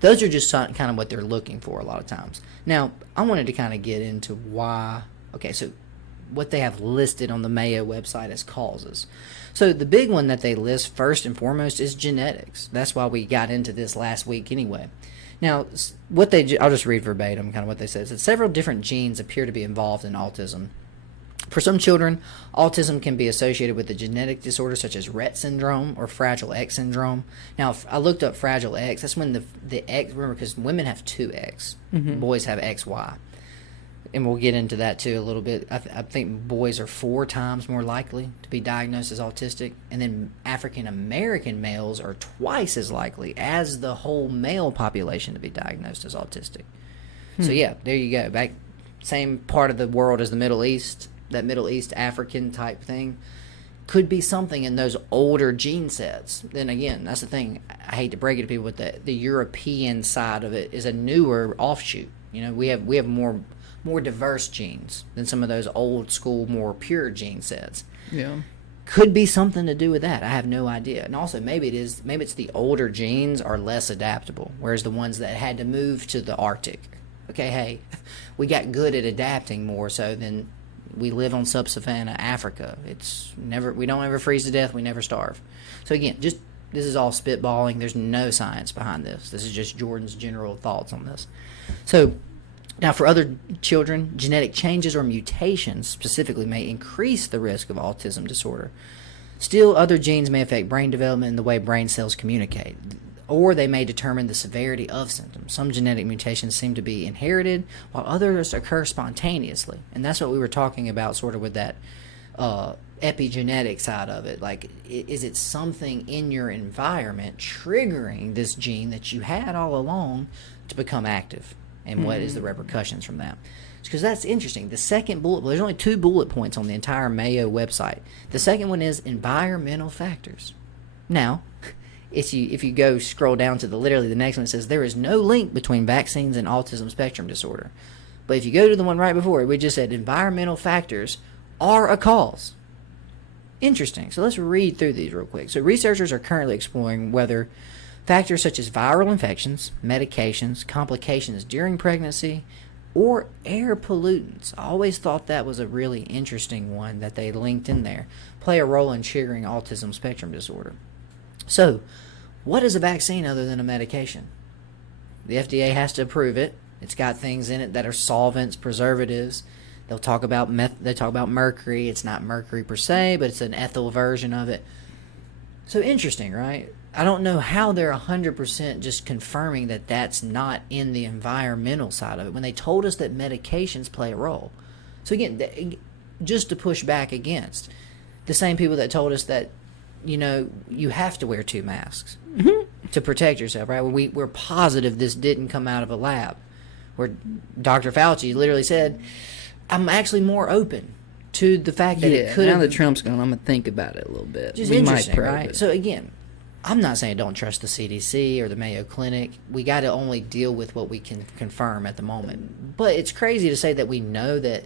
those are just kind of what they're looking for a lot of times. Now, I wanted to kind of get into why. Okay, so what they have listed on the Mayo website as causes. So the big one that they list first and foremost is genetics. That's why we got into this last week anyway. Now, I'll just read verbatim kind of what they say. It says, several different genes appear to be involved in autism. For some children, autism can be associated with a genetic disorder such as Rett syndrome or Fragile X syndrome. Now, if I looked up Fragile X. That's when the X, remember, because women have two X, boys have XY. And we'll get into that too a little bit. I think boys are 4 times more likely to be diagnosed as autistic. And then African American males are twice as likely as the whole male population to be diagnosed as autistic. So yeah, there you go. Same part of the world as the Middle East. That Middle East African type thing could be something in those older gene sets. Then again, that's the thing. I hate to break it to people, but the European side of it is a newer offshoot. You know, we have more diverse genes than some of those old school, more pure gene sets. Yeah. Could be something to do with that. I have no idea. And also maybe it's the older genes are less adaptable, whereas the ones that had to move to the Arctic. Okay, hey, we got good at adapting more so than we live on sub-Saharan Africa. We don't ever freeze to death, we never starve. So again, this is all spitballing. There's no science behind this. This is just Jordan's general thoughts on this. So now for other children, genetic changes or mutations specifically may increase the risk of autism disorder. Still, other genes may affect brain development and the way brain cells communicate, or they may determine the severity of symptoms. Some genetic mutations seem to be inherited, while others occur spontaneously. And that's what we were talking about sort of with that epigenetic side of it. Like, is it something in your environment triggering this gene that you had all along to become active? And what is the repercussions from that? Because that's interesting. The second bullet, there's only 2 bullet points on the entire Mayo website. The second one is environmental factors. Now, if you go scroll down to literally the next one, it says there is no link between vaccines and autism spectrum disorder. But if you go to the one right before it, we just said environmental factors are a cause. Interesting. So let's read through these real quick. So researchers are currently exploring whether factors such as viral infections, medications, complications during pregnancy, or air pollutants. I always thought that was a really interesting one that they linked in there, play a role in triggering autism spectrum disorder. So, what is a vaccine other than a medication? The FDA has to approve it. It's got things in it that are solvents, preservatives. They'll talk about mercury. It's not mercury per se, but it's an ethyl version of it. So interesting, right? I don't know how they're 100% just confirming that that's not in the environmental side of it when they told us that medications play a role. So again, just to push back against the same people that told us that, you know, you have to wear 2 masks to protect yourself, right? We're positive this didn't come out of a lab, where Dr. Fauci literally said, I'm actually more open to the fact that it could have... Now that Trump's gone, I'm going to think about it a little bit. Just interesting, right? So again, I'm not saying don't trust the CDC or the Mayo Clinic. We got to only deal with what we can confirm at the moment. But it's crazy to say that we know that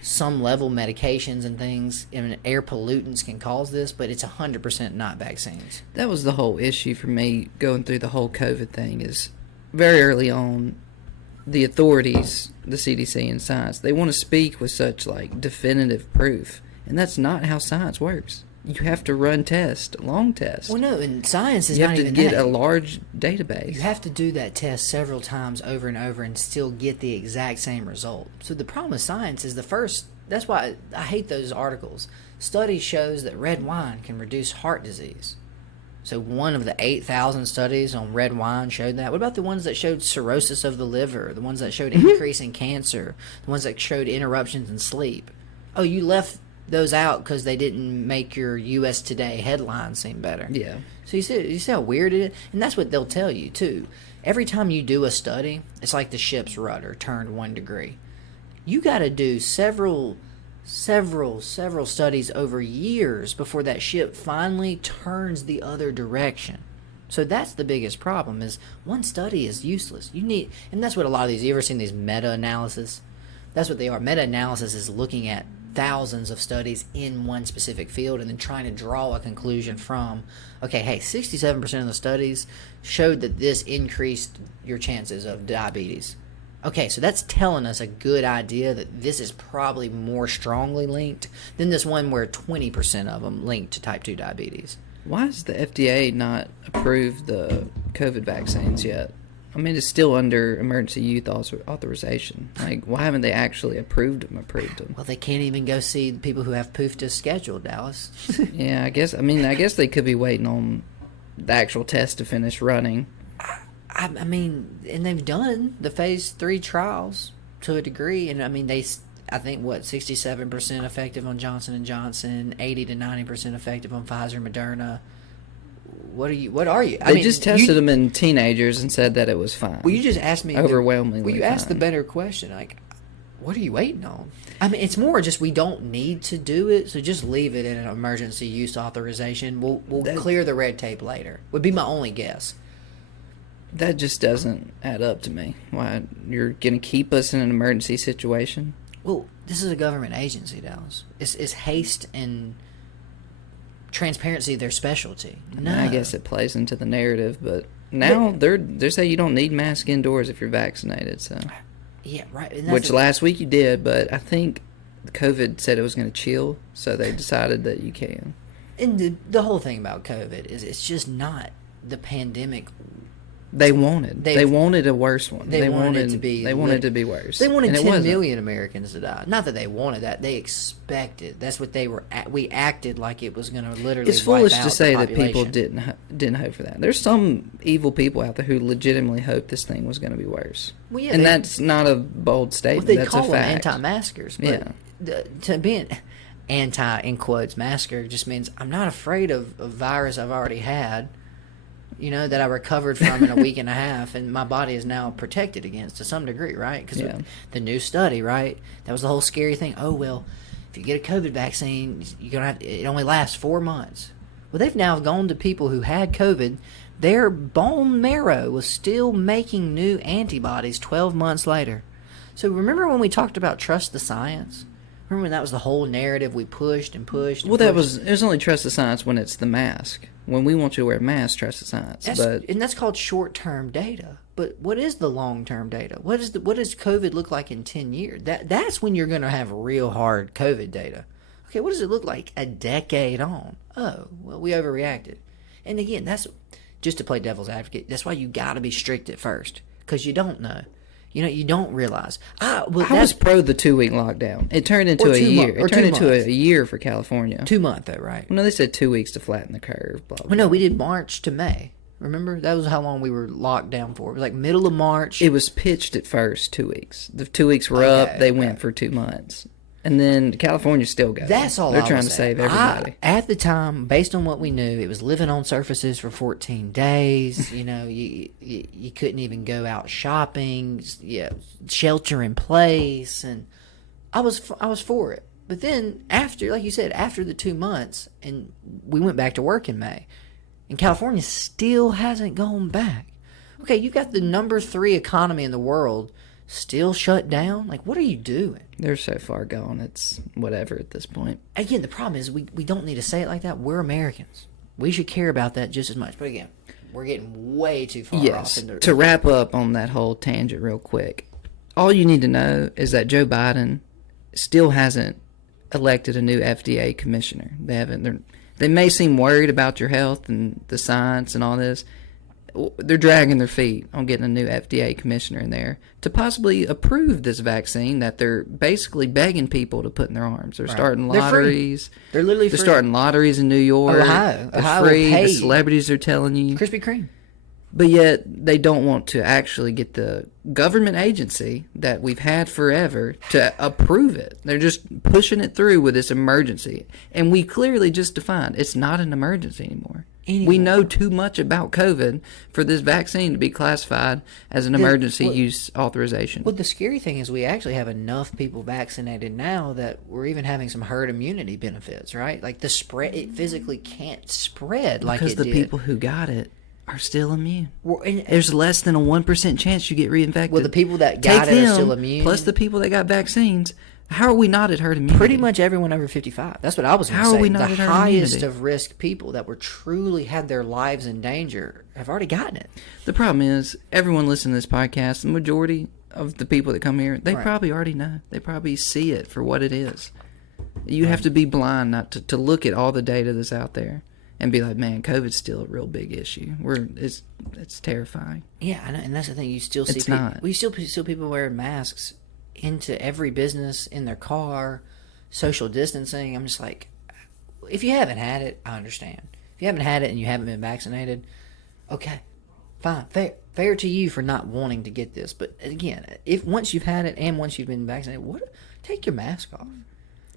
some level medications and things and air pollutants can cause this, but it's 100% not vaccines. That was the whole issue for me going through the whole COVID thing. Is very early on, the authorities, the CDC and science, they want to speak with such like definitive proof, and that's not how science works. You have to run tests, long tests. Well, no, and science is you not have to even get that. a large database. You have to do that test several times over and over and still get the exact same result. So the problem with science is that's why I hate those articles. Study shows that red wine can reduce heart disease. So one of the 8,000 studies on red wine showed that. What about the ones that showed cirrhosis of the liver, the ones that showed increase in cancer, the ones that showed interruptions in sleep? Oh, you left those out because they didn't make your U.S. Today headline seem better. Yeah. So you see how weird it is? And that's what they'll tell you, too. Every time you do a study, it's like the ship's rudder turned 1 degree. You got to do several studies over years before that ship finally turns the other direction. So that's the biggest problem, is one study is useless. And that's what a lot of these, you ever seen these meta-analysis? That's what they are. Meta-analysis is looking at thousands of studies in one specific field and then trying to draw a conclusion from, okay, hey, 67% of the studies showed that this increased your chances of diabetes. Okay, so that's telling us a good idea that this is probably more strongly linked than this one where 20% of them linked to type 2 diabetes. Why has the FDA not approved the COVID vaccines yet? I mean, it's still under emergency use authorization. Like, why haven't they actually approved them? Well, they can't even go see the people who have PUFTA scheduled, Dallas. Yeah, I guess they could be waiting on the actual test to finish running. I mean, and they've done the phase 3 trials to a degree, and I mean, I think 67% effective on Johnson & Johnson, 80 to 90% effective on Pfizer and Moderna. What are you? They just tested them in teenagers and said that it was fine. Well, you just asked me overwhelmingly. Well, you asked the better question, like, what are you waiting on? I mean, it's more just we don't need to do it, so just leave it in an emergency use authorization. We'll clear the red tape later. Would be my only guess. That just doesn't add up to me. Why you're going to keep us in an emergency situation? Well, this is a government agency, Dallas. It's haste and transparency their specialty. No. I guess it plays into the narrative, but now they're saying you don't need masks indoors if you're vaccinated. So yeah, right. Which last week you did, but I think COVID said it was going to chill, so they decided that you can. And the whole thing about COVID is it's just not the pandemic. They wanted a worse one. They wanted it to be. They wanted it to be worse. They wanted 10 million Americans to die. Not that they wanted that. They expected. That's what they were. We acted like it was going to literally. It's foolish wipe out to say the that people didn't hope for that. There's some evil people out there who legitimately hoped this thing was going to be worse. Well, yeah, and that's not a bold statement. Well, they that's call a fact. them anti-maskers. But to be an anti in quotes masker just means I'm not afraid of a virus I've already had. You know, that I recovered from in a week and a half, and my body is now protected against to some degree, right? Because the new study, right? That was the whole scary thing. Oh, well, if you get a COVID vaccine, you're gonna have it only lasts 4 months. Well, they've now gone to people who had COVID. Their bone marrow was still making new antibodies 12 months later. So remember when we talked about trust the science? Remember when that was the whole narrative we pushed and pushed? Well, it was only trust the science when it's the mask. When we want you to wear a mask, trust the science. And that's called short-term data. But what is the long-term data? What does COVID look like in 10 years? That's when you're going to have real hard COVID data. Okay, what does it look like a decade on? Oh, well, we overreacted. And again, that's just to play devil's advocate. That's why you got to be strict at first, because you don't know. You know, you don't realize. I was pro the 2-week lockdown. It turned into a year. It turned into a year for California. 2 months, though, right? Well, no, they said 2 weeks to flatten the curve. Blah, blah, well, no, we did March to May. Remember? That was how long we were locked down for. It was like middle of March. It was pitched at first 2 weeks. The 2 weeks were up. They went for 2 months. And then California still got That's all They're I trying was to saying. save everybody. At the time, based on what we knew, it was living on surfaces for 14 days. You know, you couldn't even go out shopping. Shelter in place, and I was for it. But then after, like you said, after the 2 months, and we went back to work in May, And California still hasn't gone back. Okay, you got the number 3 economy in the world still shut down. Like, what are you doing? They're so far gone, it's whatever at this point. Again, the problem is we don't need to say it like that. We're Americans. We should care about that just as much. But again, we're getting way too far off. To wrap up on that whole tangent real quick, all you need to know is that Joe Biden still hasn't elected a new FDA commissioner. They may seem worried about your health and the science and all this. They're dragging their feet on getting a new FDA commissioner in there to possibly approve this vaccine that they're basically begging people to put in their arms. They're starting lotteries. They're literally free. They're starting lotteries in New York. Ohio It's free. will pay. The celebrities are telling you. Krispy Kreme. But yet they don't want to actually get the government agency that we've had forever to approve it. They're just pushing it through with this emergency. And we clearly just defined it's not an emergency anymore. We know too much about COVID for this vaccine to be classified as an emergency use authorization. Well, the scary thing is we actually have enough people vaccinated now that we're even having some herd immunity benefits, right? Like the spread, it physically can't spread like it did. Because the people who got it are still immune. There's less than a 1% chance you get reinfected. Well, the people that got it are still immune. Plus the people that got vaccines. How are we not at herd immunity? Pretty much everyone over 55. That's what I was going to say. How are we not at herd immunity? The highest of risk people that were truly had their lives in danger have already gotten it. The problem is, everyone listening to this podcast, the majority of the people that come here, they probably already know. They probably see it for what it is. You have to be blind not to look at all the data that's out there and be like, man, COVID's still a real big issue. It's terrifying. Yeah, I know, and that's the thing. You still see it's people. not. We still people wearing masks into every business, in their car, social distancing. I'm just like, if you haven't had it, I understand. If you haven't had it and you haven't been vaccinated, okay, fine, fair to you for not wanting to get this. But again, if once you've had it and once you've been vaccinated, take your mask off.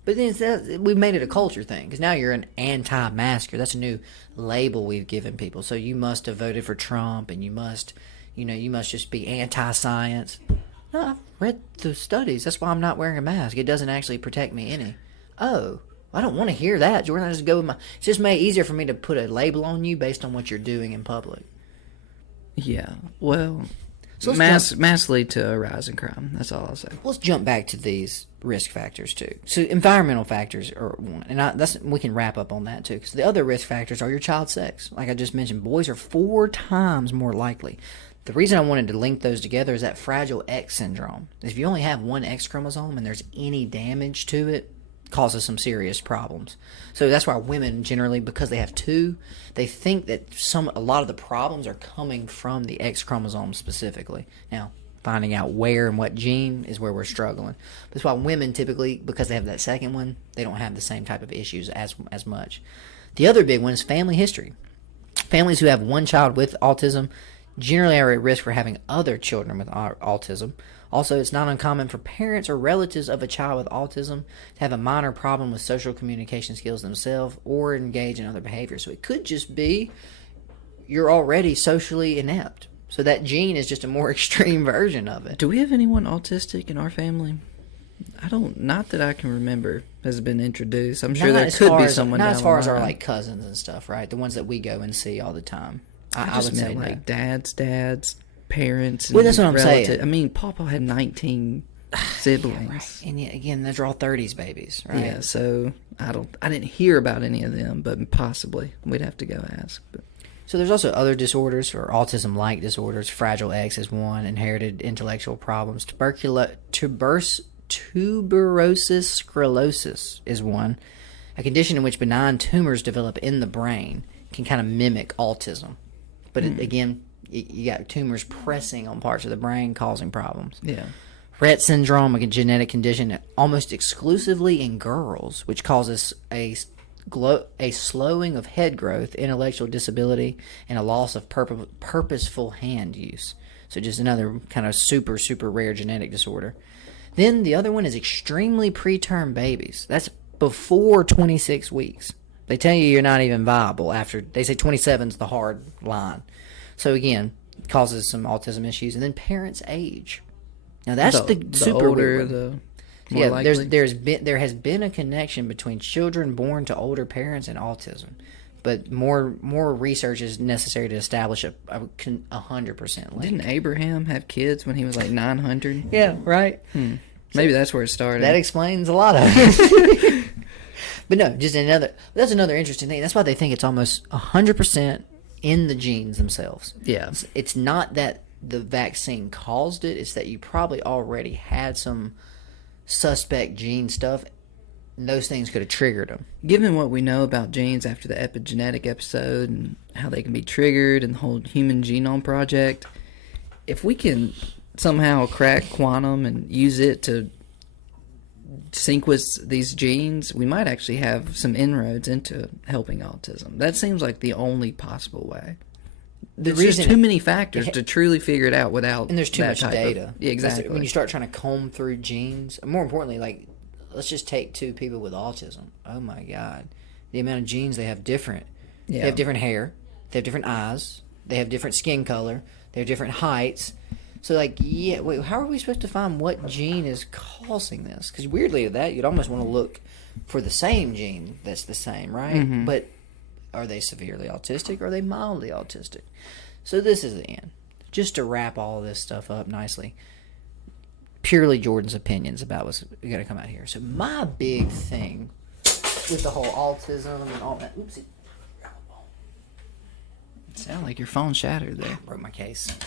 But then we've made it a culture thing because now you're an anti-masker. That's a new label we've given people. So you must have voted for Trump, and you must just be anti-science. No, I've read the studies. That's why I'm not wearing a mask. It doesn't actually protect me any. Oh, I don't want to hear that, Jordan. I just go with it's just made it easier for me to put a label on you based on what you're doing in public. Yeah, well, so mass lead to a rise in crime. That's all I'll say. Let's jump back to these risk factors too. So environmental factors are one, and we can wrap up on that too, because the other risk factors are your child's sex. Like I just mentioned, boys are 4 times more likely. The reason I wanted to link those together is that fragile X syndrome. If you only have one X chromosome and there's any damage to it, causes some serious problems. So that's why women generally, because they have 2, they think that a lot of the problems are coming from the X chromosome specifically. Now, finding out where and what gene is where we're struggling. That's why women typically, because they have that second one, they don't have the same type of issues as much. The other big one is family history. Families who have one child with autism generally are at risk for having other children with autism. Also, it's not uncommon for parents or relatives of a child with autism to have a minor problem with social communication skills themselves or engage in other behaviors. So it could just be you're already socially inept. So that gene is just a more extreme version of it. Do we have anyone autistic in our family? Not that I can remember has been introduced. I'm sure there could be someone down the line. Not as far as our like cousins and stuff, right? The ones that we go and see all the time. I would say like dads, parents. Well, that's what I'm saying. I mean, Papa had 19 siblings, yeah, right. And yet again, those are all 30s babies, right? Yeah. So I didn't hear about any of them, but possibly we'd have to go ask. But. So there's also other disorders or autism-like disorders. Fragile X is one. Inherited intellectual problems. Tuberous sclerosis is one. A condition in which benign tumors develop in the brain can kind of mimic autism. But again, you got tumors pressing on parts of the brain causing problems. Yeah. Rett syndrome, a genetic condition almost exclusively in girls, which causes a slowing of head growth, intellectual disability, and a loss of purposeful hand use. So just another kind of super, super rare genetic disorder. Then the other one is extremely preterm babies. That's before 26 weeks. They tell you you're not even viable after, they say 27 is the hard line. So again, it causes some autism issues. And then parents' age. Now that's the super older, weird the one. Yeah, likely. there has been a connection between children born to older parents and autism. but more research is necessary to establish a 100% link. Didn't Abraham have kids when he was like 900? Yeah, right. Maybe that's where it started. That explains a lot of it. But no, that's another interesting thing. That's why they think it's almost 100% in the genes themselves. Yeah. It's not that the vaccine caused it, it's that you probably already had some suspect gene stuff, and those things could have triggered them. Given what we know about genes after the epigenetic episode and how they can be triggered and the whole Human Genome Project, if we can somehow crack quantum and use it to sequence these genes, we might actually have some inroads into helping autism. That seems like the only possible way. There's just too many factors to truly figure it out without. And there's too much data. Yeah, exactly. When you start trying to comb through genes, more importantly, like, let's just take two people with autism. Oh my God, the amount of genes they have different. Yeah. They have different hair. They have different eyes. They have different skin color. They have different heights. So, like, yeah, wait, how are we supposed to find what gene is causing this? Because weirdly, at that, you'd almost want to look for the same gene that's the same, right? Mm-hmm. But are they severely autistic or are they mildly autistic? So this is the end. Just to wrap all of this stuff up nicely, purely Jordan's opinions about what's going to come out here. So my big thing with the whole autism and all that... Oopsie. It sounded like your phone shattered there. Broke my case.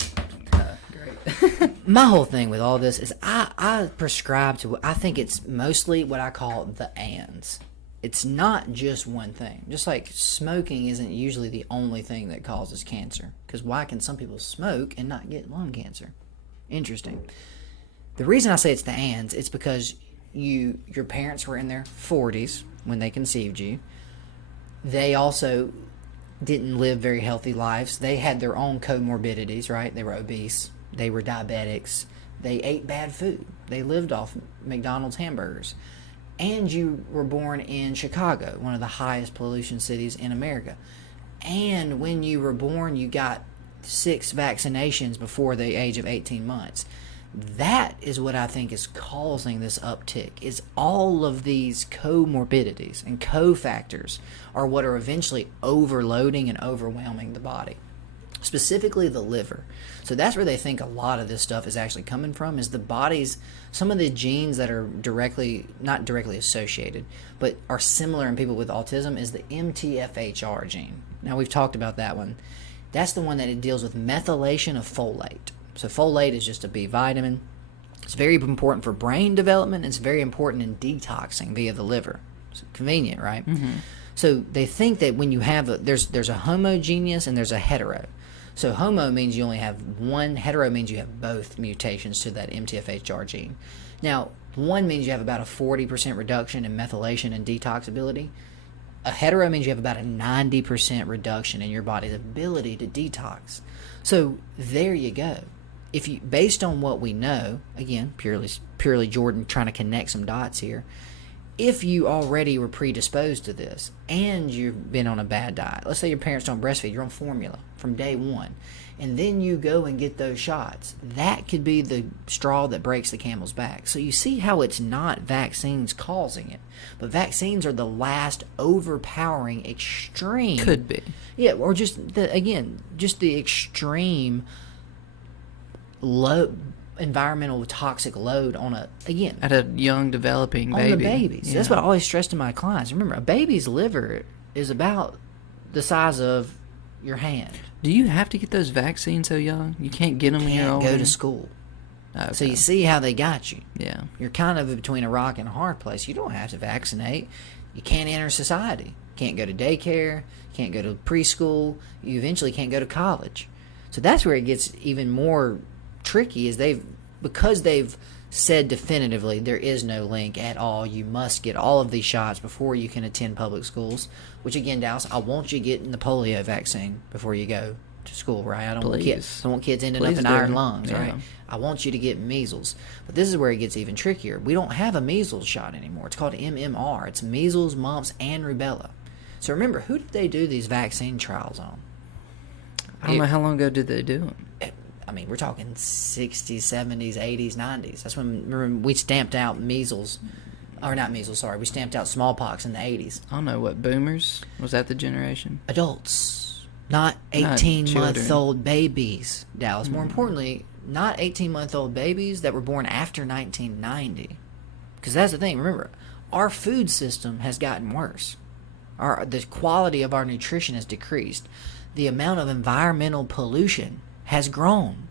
Great. My whole thing with all this is I prescribe to... I think it's mostly what I call the ands. It's not just one thing. Just like smoking isn't usually the only thing that causes cancer. Because why can some people smoke and not get lung cancer? Interesting. The reason I say it's the ands, it's because your parents were in their 40s when they conceived you. They also didn't live very healthy lives. They had their own comorbidities, right? They were obese. They were diabetics. They ate bad food. They lived off McDonald's hamburgers. And you were born in Chicago, one of the highest pollution cities in America. And when you were born, you got 6 vaccinations before the age of 18 months. That is what I think is causing this uptick, is all of these comorbidities and cofactors are what are eventually overloading and overwhelming the body. Specifically the liver. So that's where they think a lot of this stuff is actually coming from, is the body's, some of the genes that are not directly associated, but are similar in people with autism is the Mtfhr gene. Now we've talked about that one. That's the one that it deals with methylation of folate. So folate is just a B vitamin. It's very important for brain development. It's very important in detoxing via the liver. It's convenient, right? Mm-hmm. So they think that when you have there's a homogeneous and there's a hetero. So homo means you only have one, hetero means you have both mutations to that Mtfhr gene. Now, one means you have about a 40% reduction in methylation and detoxability. A hetero means you have about a 90% reduction in your body's ability to detox. So there you go. If you, based on what we know, again, purely Jordan trying to connect some dots here, if you already were predisposed to this and you've been on a bad diet, let's say your parents don't breastfeed, you're on formula from day one, and then you go and get those shots, that could be the straw that breaks the camel's back. So you see how it's not vaccines causing it, but vaccines are the last overpowering extreme. Could be. Yeah, or just the extreme low environmental toxic load on at a young developing baby. On the babies. Yeah. That's what I always stress to my clients. Remember, a baby's liver is about the size of your hand. Do you have to get those vaccines so young? You can't get them when you're older? Go to school. Okay. So you see how they got you. Yeah. You're kind of between a rock and a hard place. You don't have to vaccinate. You can't enter society. Can't go to daycare. Can't go to preschool. You eventually can't go to college. So that's where it gets even more tricky, is because they've said definitively there is no link at all. You must get all of these shots before you can attend public schools, which again, Dallas, I want you getting the polio vaccine before you go to school, right? I don't want kids ending up in iron lungs, right? I want you to get measles. But this is where it gets even trickier. We don't have a measles shot anymore. It's called MMR. It's measles, mumps, and rubella. So remember, who did they do these vaccine trials on? I don't know, how long ago did they do them? I mean, we're talking 60s, 70s, 80s, 90s. That's when we stamped out measles Or not measles, sorry. We stamped out smallpox in the 80s. I don't know what, boomers? Was that the generation? Adults, not Not 18-month-old babies, Dallas. More importantly, not 18-month-old babies that were born after 1990. Because that's the thing. Remember, our food system has gotten worse. The quality of our nutrition has decreased. The amount of environmental pollution has grown.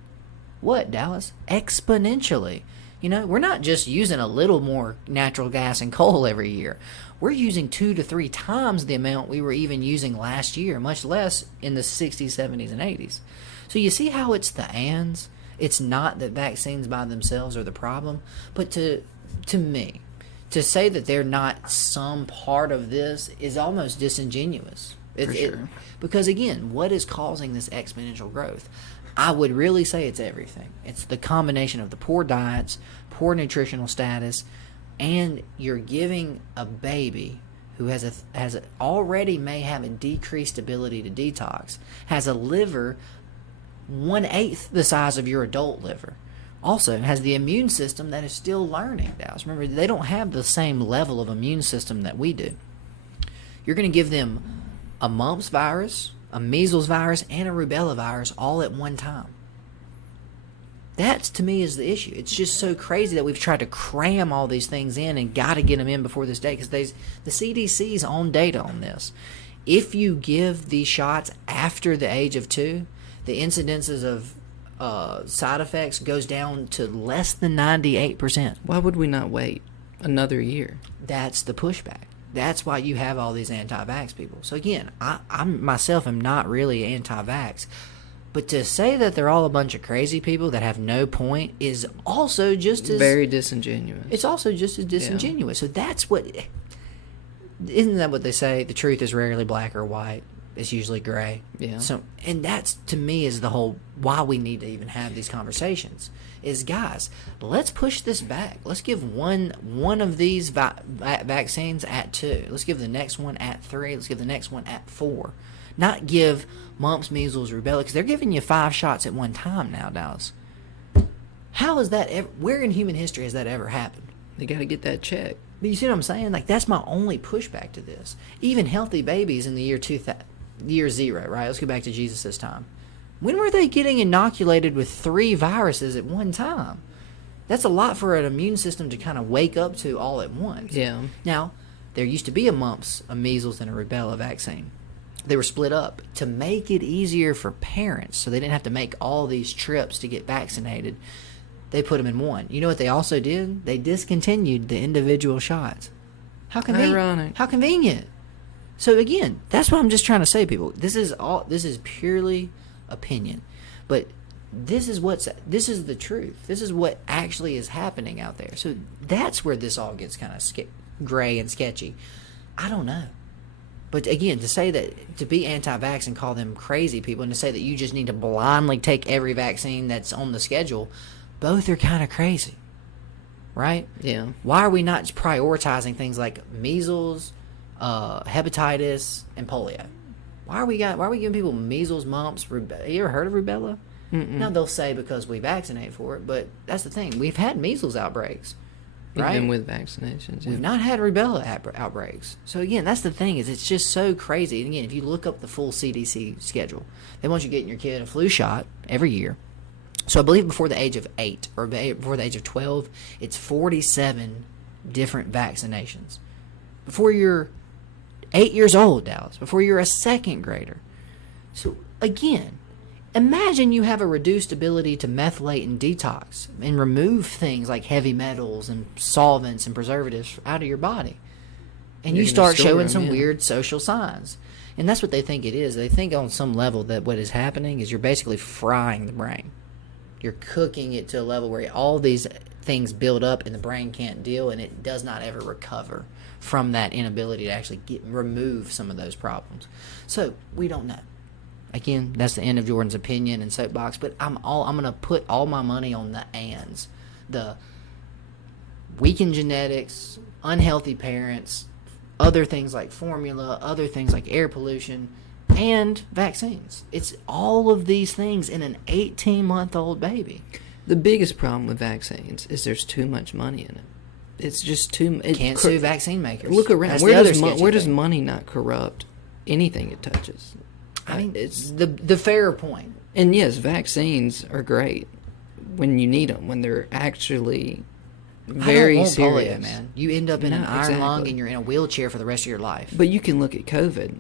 What, Dallas? Exponentially. We're not just using a little more natural gas and coal every year. We're using 2 to 3 times the amount we were even using last year, much less in the 60s, 70s, and 80s. So you see how it's the ands? It's not that vaccines by themselves are the problem, but to me, to say that they're not some part of this is almost disingenuous. For sure. Because again, what is causing this exponential growth? I would really say it's everything. It's the combination of the poor diets, poor nutritional status, and you're giving a baby who has already may have a decreased ability to detox, has a liver 1/8 the size of your adult liver. Also has the immune system that is still learning. Dallas, remember, they don't have the same level of immune system that we do. You're going to give them a mumps virus, a measles virus, and a rubella virus all at one time. That, to me, is the issue. It's just so crazy that we've tried to cram all these things in and got to get them in before this day, because the CDC's own data on this. If you give these shots after the age of 2, the incidences of side effects goes down to less than 98%. Why would we not wait another year? That's the pushback. That's why you have all these anti-vax people. So again, I myself am not really anti-vax. But to say that they're all a bunch of crazy people that have no point is also just as... Very disingenuous. It's also just as disingenuous. Yeah. So that's what... Isn't that what they say? The truth is rarely black or white. It's usually gray. Yeah. So, and that's, to me, is the whole... Why we need to even have these conversations. Is, guys, let's push this back. Let's give one of these vaccines at 2. Let's give the next one at 3. Let's give the next one at 4. Not give mumps, measles, rubella, because they're giving you 5 shots at one time now, Dallas. How is that ever... Where in human history has that ever happened? They got to get that checked. But you see what I'm saying? Like, that's my only pushback to this. Even healthy babies in the year 0, right? Let's go back to Jesus' time. When were they getting inoculated with 3 viruses at one time? That's a lot for an immune system to kind of wake up to all at once. Yeah. Now, there used to be a mumps, a measles, and a rubella vaccine. They were split up to make it easier for parents, so they didn't have to make all these trips to get vaccinated. They put them in one. You know what they also did? They discontinued the individual shots. How convenient. Ironic. How convenient. So again, that's what I'm just trying to say, people. This is purely opinion. But this is the truth. This is what actually is happening out there. So that's where this all gets kind of gray and sketchy. I don't know. But again, to say that, to be anti-vax and call them crazy people, and to say that you just need to blindly take every vaccine that's on the schedule, both are kind of crazy, right? Yeah. Why are we not prioritizing things like measles, hepatitis, and polio? Why are we giving people measles, mumps, rubella? You ever heard of rubella? Mm-mm. Now they'll say because we vaccinate for it, but that's the thing. We've had measles outbreaks. Right? Even with vaccinations. Yeah. We've not had rubella outbreaks. So again, that's the thing, is it's just so crazy. And again, if you look up the full CDC schedule, they want you getting your kid a flu shot every year. So I believe before the age of 8 or before the age of 12, it's 47 different vaccinations. Before you're 8 years old, Dallas, before you're a second grader. So again, imagine you have a reduced ability to methylate and detox and remove things like heavy metals and solvents and preservatives out of your body. And you start showing some weird social signs. And that's what they think it is. They think on some level that what is happening is you're basically frying the brain. You're cooking it to a level where all these things build up and the brain can't deal, and it does not ever recover from that inability to actually remove some of those problems. So we don't know. Again, that's the end of Jordan's opinion and soapbox, but I'm going to put all my money on the ands. The weakened genetics, unhealthy parents, other things like formula, other things like air pollution, and vaccines. It's all of these things in an 18-month-old baby. The biggest problem with vaccines is there's too much money in it. It's just too. Can't sue vaccine makers. Look around. That's Where does money not corrupt anything it touches? I mean, it's the fairer point. And yes, vaccines are great when you need them, when they're actually very serious. Polio, man. You end up in an iron lung and you're in a wheelchair for the rest of your life. But you can look at COVID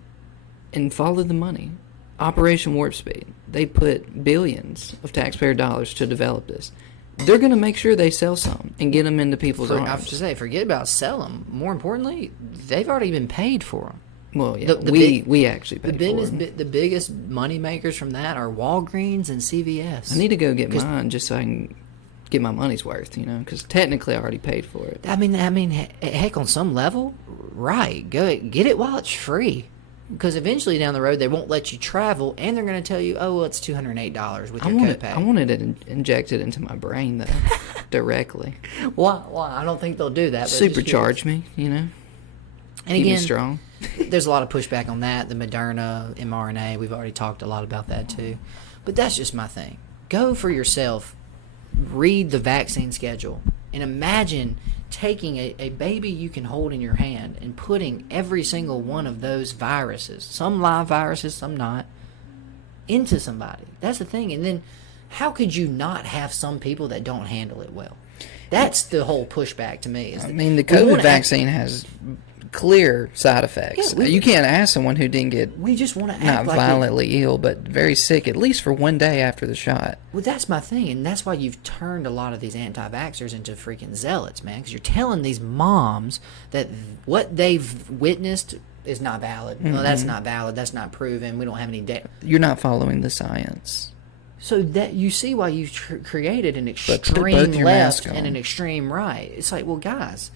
and follow the money. Operation Warp Speed. They put billions of taxpayer dollars to develop this. They're going to make sure they sell some and get them into people's arms. I have to say, forget about sell them. More importantly, they've already been paid for them. Well, yeah, we actually paid for them. The biggest money makers from that are Walgreens and CVS. I need to go get mine just so I can get my money's worth, because technically I already paid for it. I mean, heck, on some level, right? Go get it while it's free. Because eventually down the road, they won't let you travel, and they're going to tell you, oh, well, it's $208 with your copay. I wanted it injected into my brain, though, directly. Why? I don't think they'll do that. Supercharge me, And keep me strong. There's a lot of pushback on that. The Moderna, mRNA, we've already talked a lot about that, too. But that's just my thing. Go for yourself. Read the vaccine schedule. And imagine taking a baby you can hold in your hand and putting every single one of those viruses, some live viruses, some not, into somebody. That's the thing. And then how could you not have some people that don't handle it well? That's the whole pushback to me. The COVID vaccine has clear side effects. Yeah, you can't ask someone who didn't get we just want to not like violently ill, but very sick, at least for one day after the shot. Well, that's my thing, and that's why you've turned a lot of these anti-vaxxers into freaking zealots, man, because you're telling these moms that what they've witnessed is not valid. Mm-hmm. Well, that's not valid. That's not proven. We don't have any data. You're not following the science. So that you see why you've created an extreme left and an extreme right. It's like, well, guys,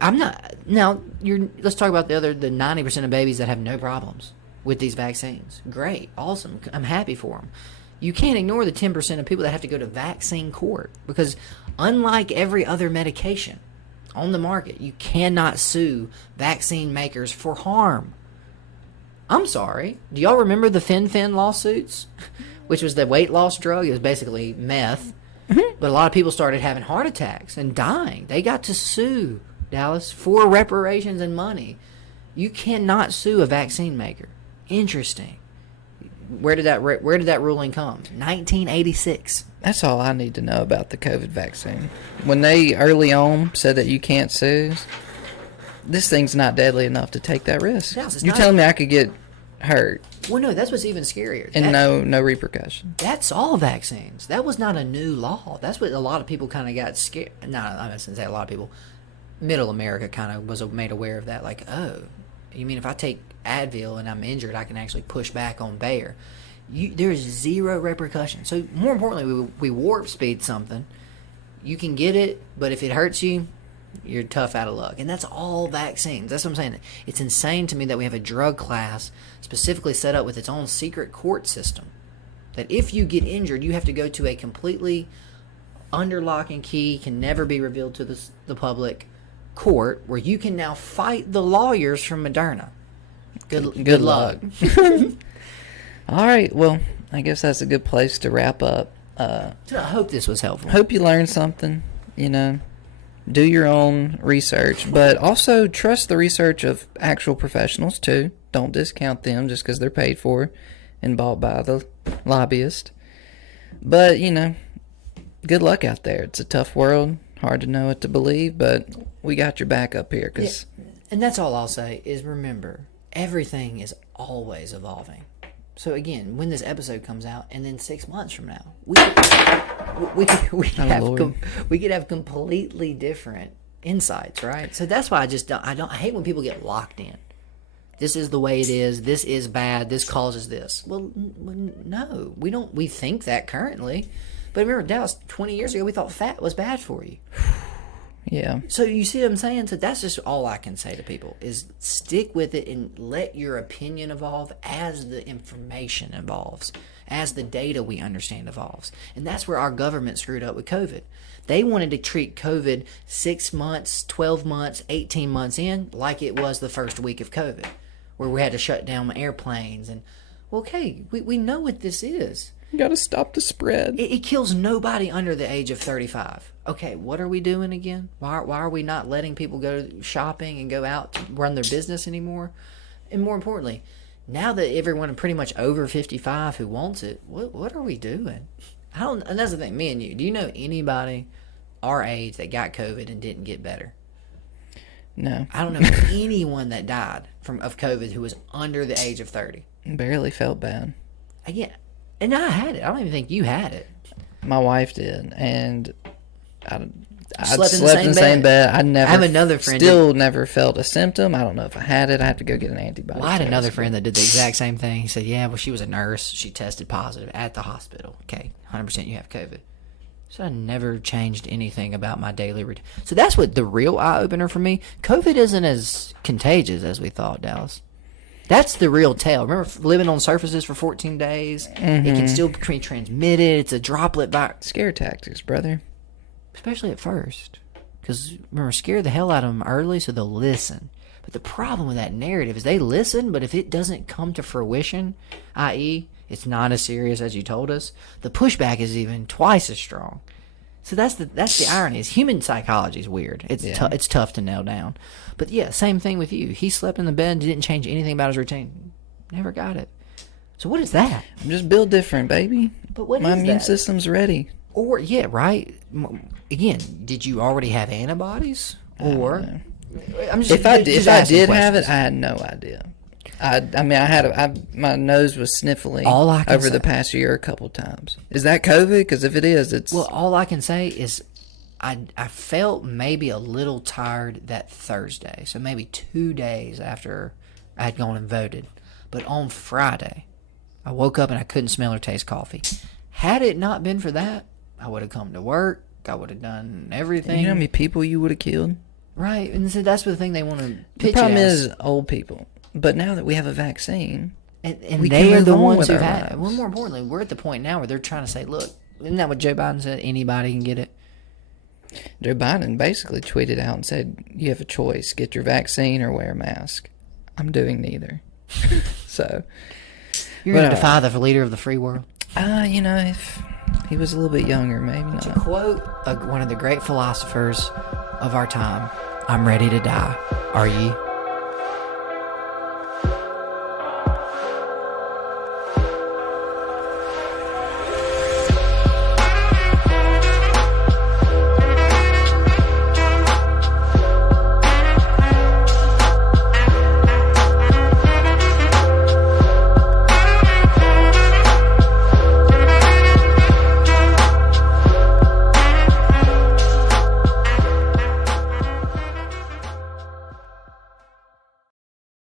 I'm not now. Let's talk about the 90% of babies that have no problems with these vaccines. Great, awesome. I'm happy for them. You can't ignore the 10% of people that have to go to vaccine court because, unlike every other medication on the market, you cannot sue vaccine makers for harm. I'm sorry. Do y'all remember the Fen-Phen lawsuits, which was the weight loss drug? It was basically meth, but a lot of people started having heart attacks and dying. They got to sue Dallas for reparations and money. You cannot sue a vaccine maker. Interesting. Where did that ruling come? 1986. That's all I need to know about the COVID vaccine. When they early on said that you can't sue, this thing's not deadly enough to take that risk. Dallas, you're telling me I could get hurt? Well, no, that's what's even scarier. And no repercussion. That's all vaccines. That was not a new law. That's what a lot of people kind of got scared. No, I shouldn't say a lot of people. Middle America kind of was made aware of that. Like, oh, you mean if I take Advil and I'm injured, I can actually push back on Bayer? There's zero repercussion. So more importantly, we warp speed something. You can get it, but if it hurts you, you're tough out of luck. And that's all vaccines. That's what I'm saying. It's insane to me that we have a drug class specifically set up with its own secret court system. That if you get injured, you have to go to a completely under lock and key, can never be revealed to the public court, where you can now fight the lawyers from Moderna. Good luck. All right. Well, I guess that's a good place to wrap up. I hope this was helpful. Hope you learned something. Do your own research, but also trust the research of actual professionals too. Don't discount them just because they're paid for and bought by the lobbyist. But, good luck out there. It's a tough world. Hard to know what to believe, but we got your back up here. And that's all I'll say is remember, everything is always evolving. So again, when this episode comes out, and then 6 months from now, we could have completely different insights, right? So that's why I hate when people get locked in. This is the way it is. This is bad. This causes this. Well, no, we don't. We think that currently, but remember, Dallas, 20 years ago, we thought fat was bad for you. Yeah. So you see what I'm saying? So that's just all I can say to people is stick with it and let your opinion evolve as the information evolves, as the data we understand evolves. And that's where our government screwed up with COVID. They wanted to treat COVID 6 months, 12 months, 18 months in like it was the first week of COVID, where we had to shut down airplanes. And, well, okay, we know what this is. You gotta stop the spread. It kills nobody under the age of 35. Okay, what are we doing again? Why are we not letting people go shopping and go out to run their business anymore? And more importantly, now that everyone pretty much over 55 who wants it, what are we doing? And that's the thing, me and you. Do you know anybody our age that got COVID and didn't get better? No. I don't know anyone that died of COVID who was under the age of 30. Barely felt bad. Yeah, and I had it. I don't even think you had it. My wife did, and I Slept in the same bed. I have another friend. Never felt a symptom. I don't know if I had it. I have to go get an antibody. Well, I had another friend that did the exact same thing. He said, yeah, well, she was a nurse. She tested positive at the hospital. Okay, 100% you have COVID. So I never changed anything about my daily routine. So that's what the real eye-opener for me. COVID isn't as contagious as we thought, Dallas. That's the real tale. Remember living on surfaces for 14 days? Mm-hmm. It can still be transmitted. It's a droplet virus. Scare tactics, brother. Especially at first. Because, remember, scare the hell out of them early so they'll listen. But the problem with that narrative is they listen, but if it doesn't come to fruition, i.e., it's not as serious as you told us, the pushback is even twice as strong. So that's the irony. Is human psychology is weird. It's tough to nail down. But yeah, same thing with you. He slept in the bed, didn't change anything about his routine. Never got it. So what is that? I'm just built different, baby. But what My is immune that? system's ready. Or, yeah, right? Again, did you already have antibodies? Or, If I did have it, I had no idea. My nose was sniffling over the past year a couple times. Is that COVID? Because if it is, it's... Well, all I can say is I felt maybe a little tired that Thursday. So maybe 2 days after I had gone and voted. But on Friday, I woke up and I couldn't smell or taste coffee. Had it not been for that, I would have come to work. I would have done everything. You know how many people you would have killed? Right. And so that's the thing they want to pitch. The problem is old people. But now that we have a vaccine, and they are the ones who've had it. Well, more importantly, we're at the point now where they're trying to say, look, isn't that what Joe Biden said? Anybody can get it. Joe Biden basically tweeted out and said, you have a choice. Get your vaccine or wear a mask. I'm doing neither. So you're going to defy the leader of the free world? If he was a little bit younger, maybe not. To quote one of the great philosophers of our time, I'm ready to die. Are ye?